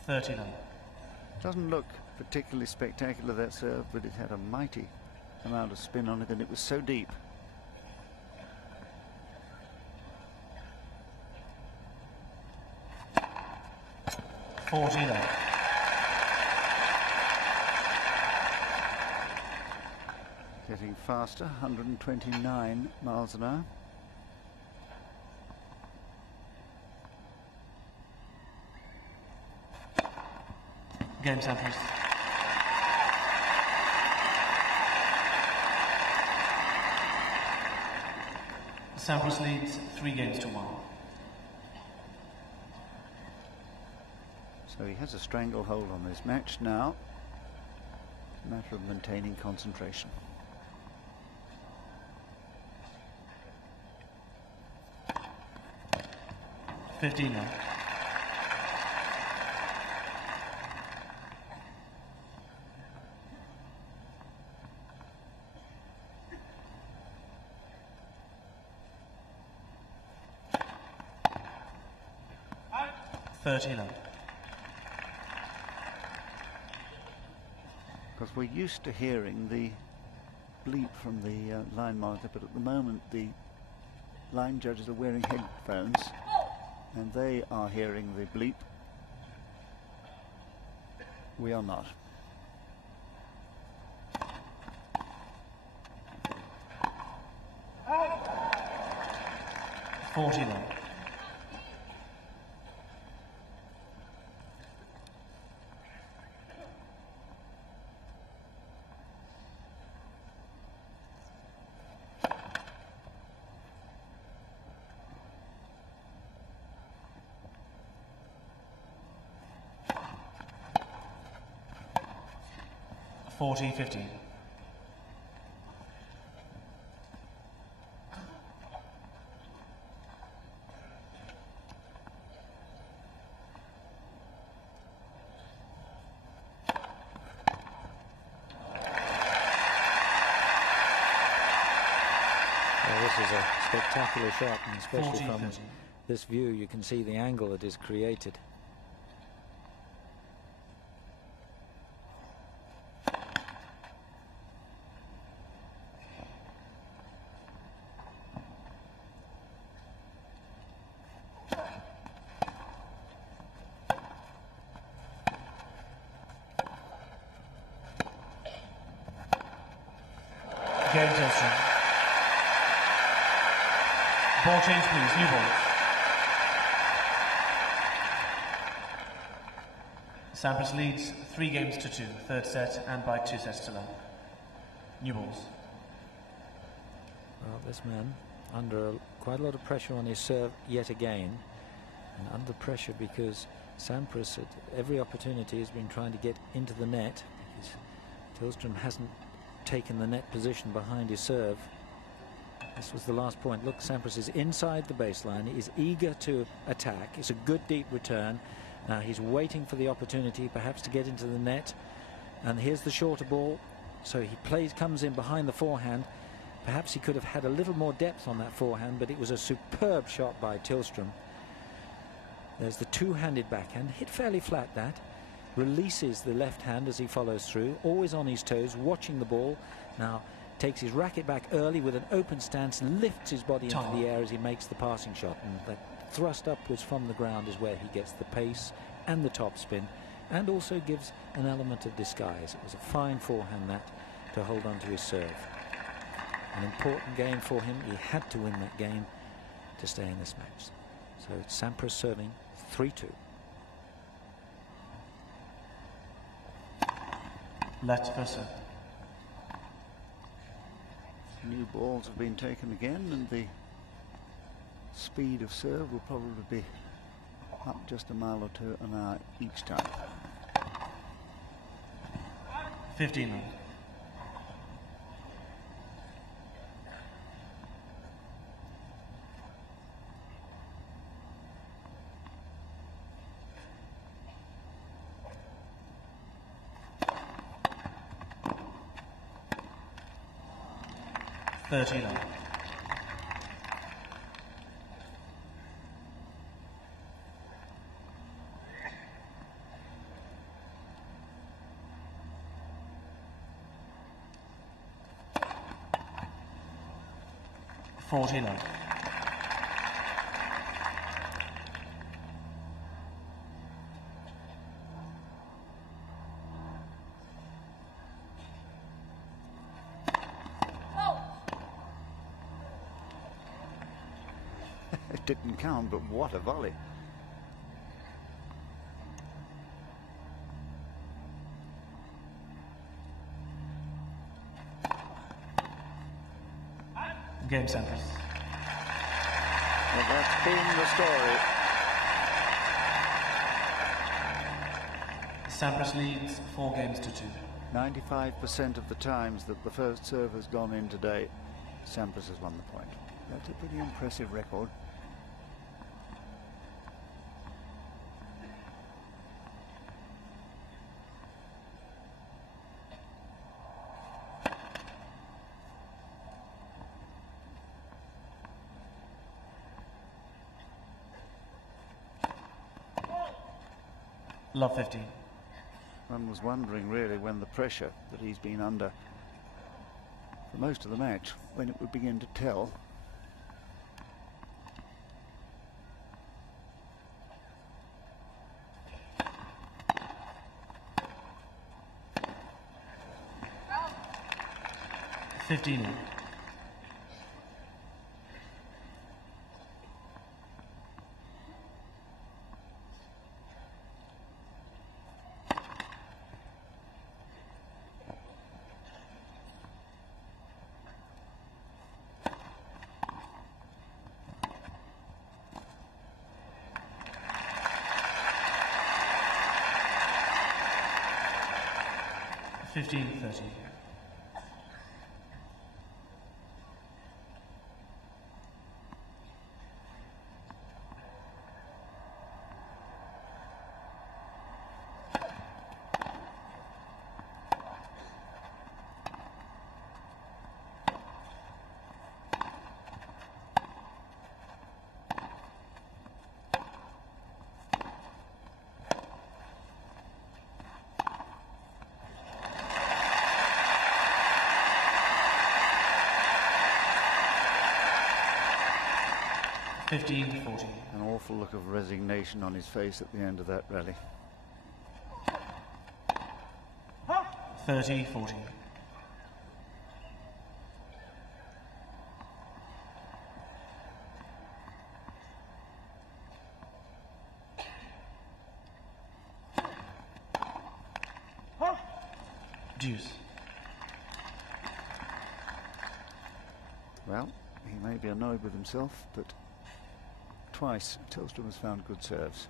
$30. Doesn't look particularly spectacular, that serve, but it had a mighty amount of spin on it, and it was so deep. $40. Getting faster, 129 miles an hour. Game Sampras. Sampras leads 3-1. So he has a stranglehold on this match now. It's a matter of maintaining concentration. $15. $30. Because we're used to hearing the bleep from the line monitor, but at the moment the line judges are wearing headphones and they are hearing the bleep. We are not. $40. 40-15. This is a spectacular shot, and especially 40-30. from this view you can see the angle that is created. Game Tillstrom. Ball change, please. New ball. Sampras leads 3-2, third set, and by 2 sets to none. New balls. Well, this man under quite a lot of pressure on his serve yet again, and under pressure because Sampras at every opportunity has been trying to get into the net because Tillstrom hasn't taken the net position behind his serve. This was the last point. Look, Sampras is inside the baseline. He is eager to attack. It's a good deep return. Now he's waiting for the opportunity perhaps to get into the net, and here's the shorter ball, so he comes in behind the forehand. Perhaps he could have had a little more depth on that forehand, but it was a superb shot by Tillstrom. There's the two-handed backhand, hit fairly flat. That releases the left hand as he follows through, always on his toes, watching the ball. Now takes his racket back early with an open stance, lifts his body into the air as he makes the passing shot, and that thrust upwards from the ground is where he gets the pace and the topspin, and also gives an element of disguise. It was a fine forehand that to hold on to his serve. An important game for him. He had to win that game to stay in this match. So Sampras serving 3-2. Let versa. New balls have been taken again, and the speed of serve will probably be up just a mile or two an hour each time. 15. $30. $40. It didn't count, but what a volley. Game Sampras. Well, that's been the story. Sampras leads 4-2. 95% of the times that the first serve has gone in today, Sampras has won the point. That's a pretty impressive record. Love 15. One was wondering really when the pressure that he's been under for most of the match, when it would begin to tell. $15. 15-30. An awful look of resignation on his face at the end of that rally. 30-40. Deuce. Well, he may be annoyed with himself, but twice Tillstrom has found good serves.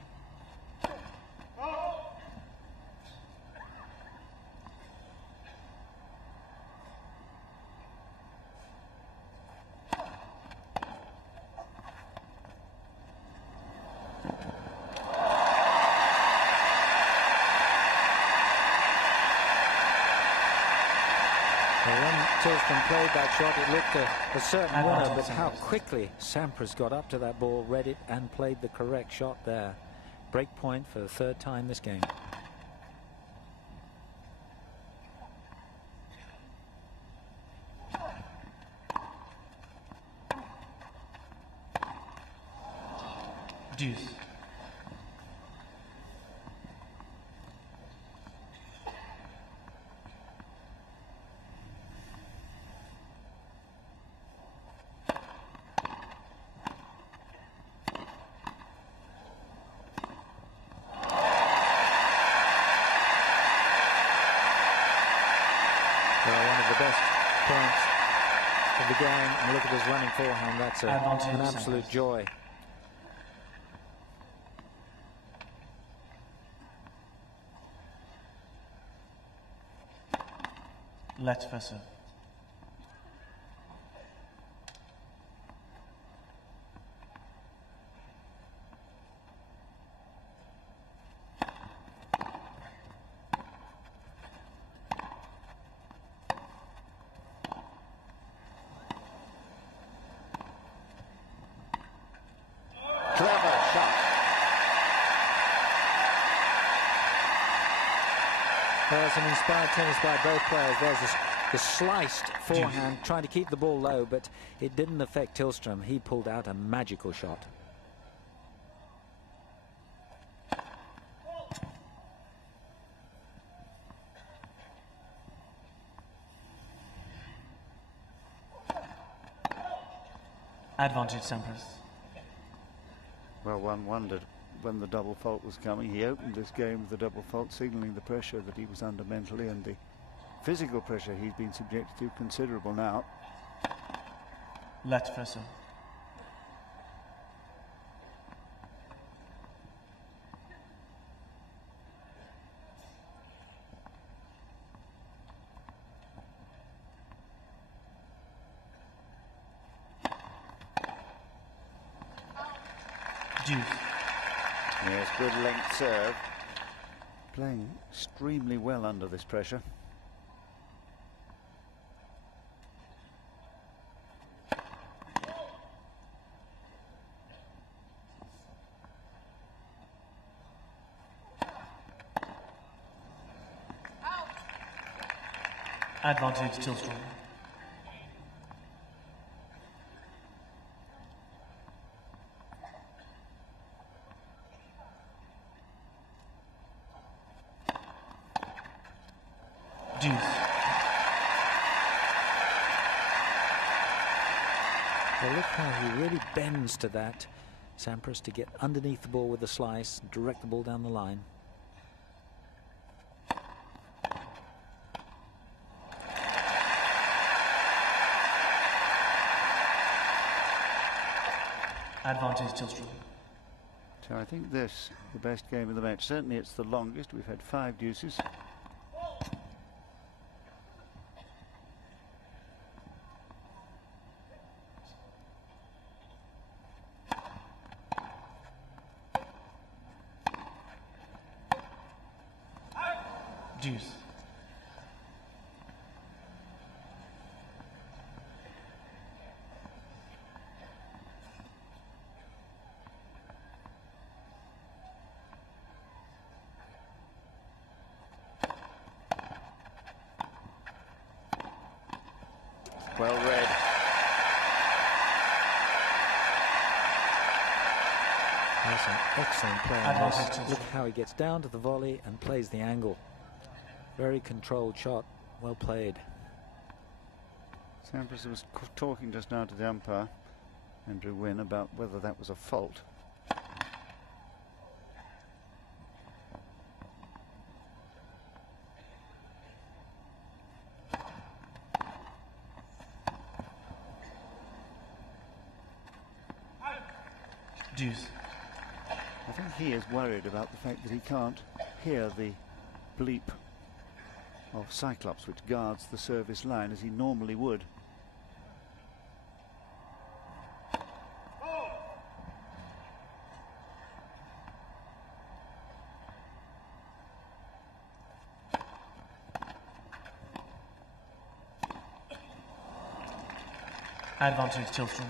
Tillstrom played that shot, it looked a certain winner, but how quickly Sampras got up to that ball, read it and played the correct shot there. Break point for the third time this game. Deuce. Of the game, and look at his running forehand. That's an absolute joy. Let Versa. There's an inspired tennis by both players. There's the sliced forehand, trying to keep the ball low, but it didn't affect Tillstrom. He pulled out a magical shot. Advantage Sampras. Well, one wondered when the double fault was coming. He opened this game with the double fault, signalling the pressure that he was under mentally, and the physical pressure he's been subjected to considerable now. Let Versa. Deuce. Yes, good length serve. Playing extremely well under this pressure. Advantage Tillstrom. Deuce. Well, look how he really bends to that, Sampras, to get underneath the ball with the slice, direct the ball down the line. Advantage Tillstrom. So I think this the best game of the match. Certainly it's the longest. We've had 5 deuces. Deuce. Well read. That's an excellent play on this. Look how he gets down to the volley and plays the angle. Very controlled shot. Well played. Sampras was talking just now to the umpire, Andrew Wynne, about whether that was a fault. Deuce. I think he is worried about the fact that he can't hear the bleep of Cyclops, which guards the service line as he normally would. Advantage Tillstrom.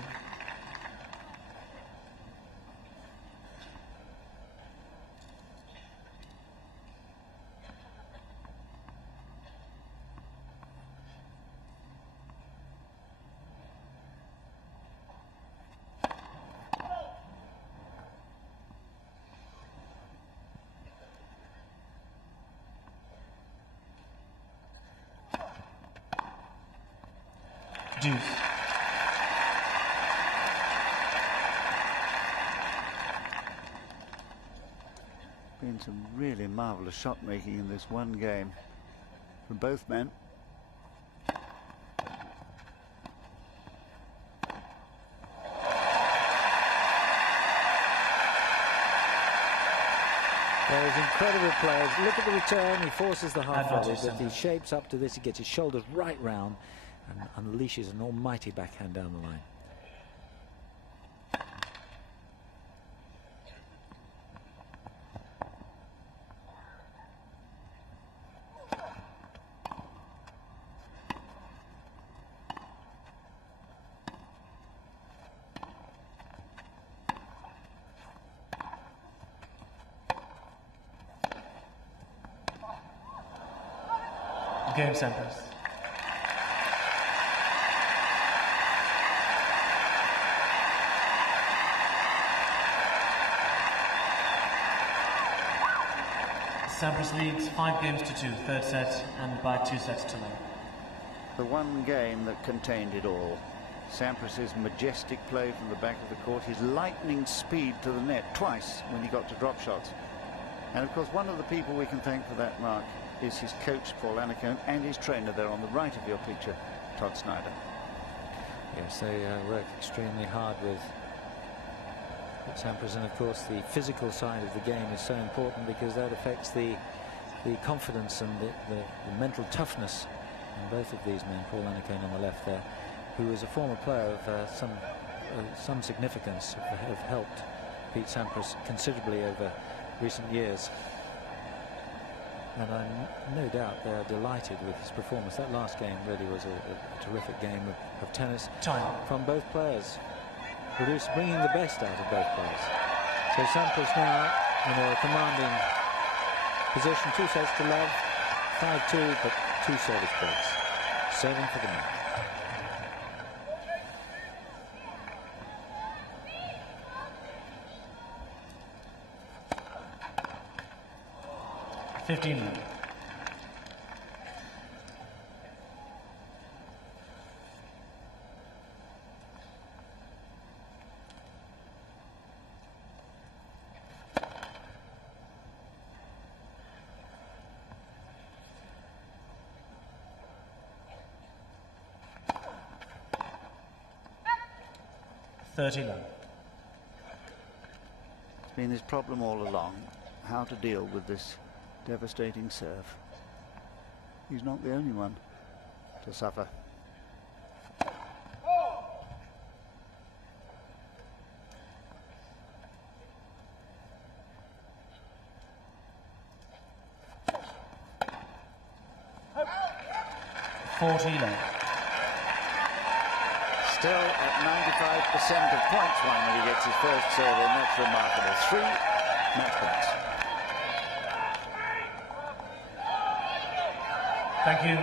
Deuce. Been some really marvellous shot making in this one game from both men. There's incredible players. Look at the return. He forces the half volley, but he shapes up to this. He gets his shoulders right round and unleashes an almighty backhand down the line. Game Sampras. Sampras leads 5 games to 2, third set, and by 2 sets to none. The one game that contained it all. Sampras's majestic play from the back of the court, his lightning speed to the net twice when he got to drop shots. And of course, one of the people we can thank for that, Mark, is his coach, Paul Annacone, and his trainer there on the right of your picture, Todd Snyder. Yes, they work extremely hard with Sampras, and of course the physical side of the game is so important because that affects the confidence and the mental toughness in both of these men. Paul Annacone on the left there, who is a former player of some significance, have helped Pete Sampras considerably over recent years. And I'm no doubt they are delighted with his performance. That last game really was a terrific game of tennis from both players, bringing the best out of both players. So Sampras now in a commanding position, 2 sets to love, 5-2, but 2 service breaks, 7 for the match. It's been his problem all along, how to deal with this devastating serve. He's not the only one to suffer. 40 love. Still at 95% of points won when he gets his first serve in. That's remarkable. 3 match points. Thank you.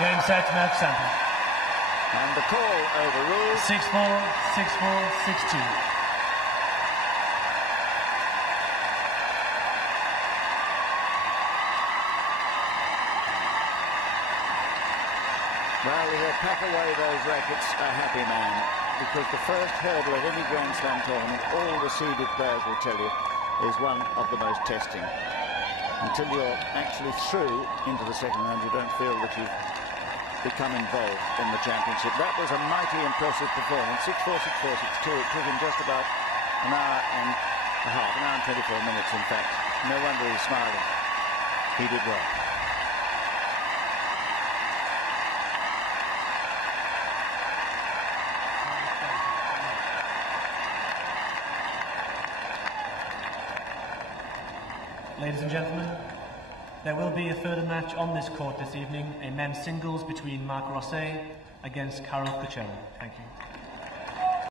Game set, match Sampras. And the call overruled. 6-4, 6-4, 6-2. Well, he'll pack away those rackets a happy man, because the first hurdle at any Grand Slam tournament, all the seeded players will tell you, is one of the most testing. Until you're actually through into the second round, you don't feel that you've become involved in the championship. That was a mighty impressive performance. 6-4, 6-4, 6-2. It took him just about an hour and a half, an hour and 24 minutes, in fact. No wonder he's smiling. He did well. Ladies and gentlemen, there will be a further match on this court this evening, a men's singles between Marc Rosset against Karol Kuchera. Thank you.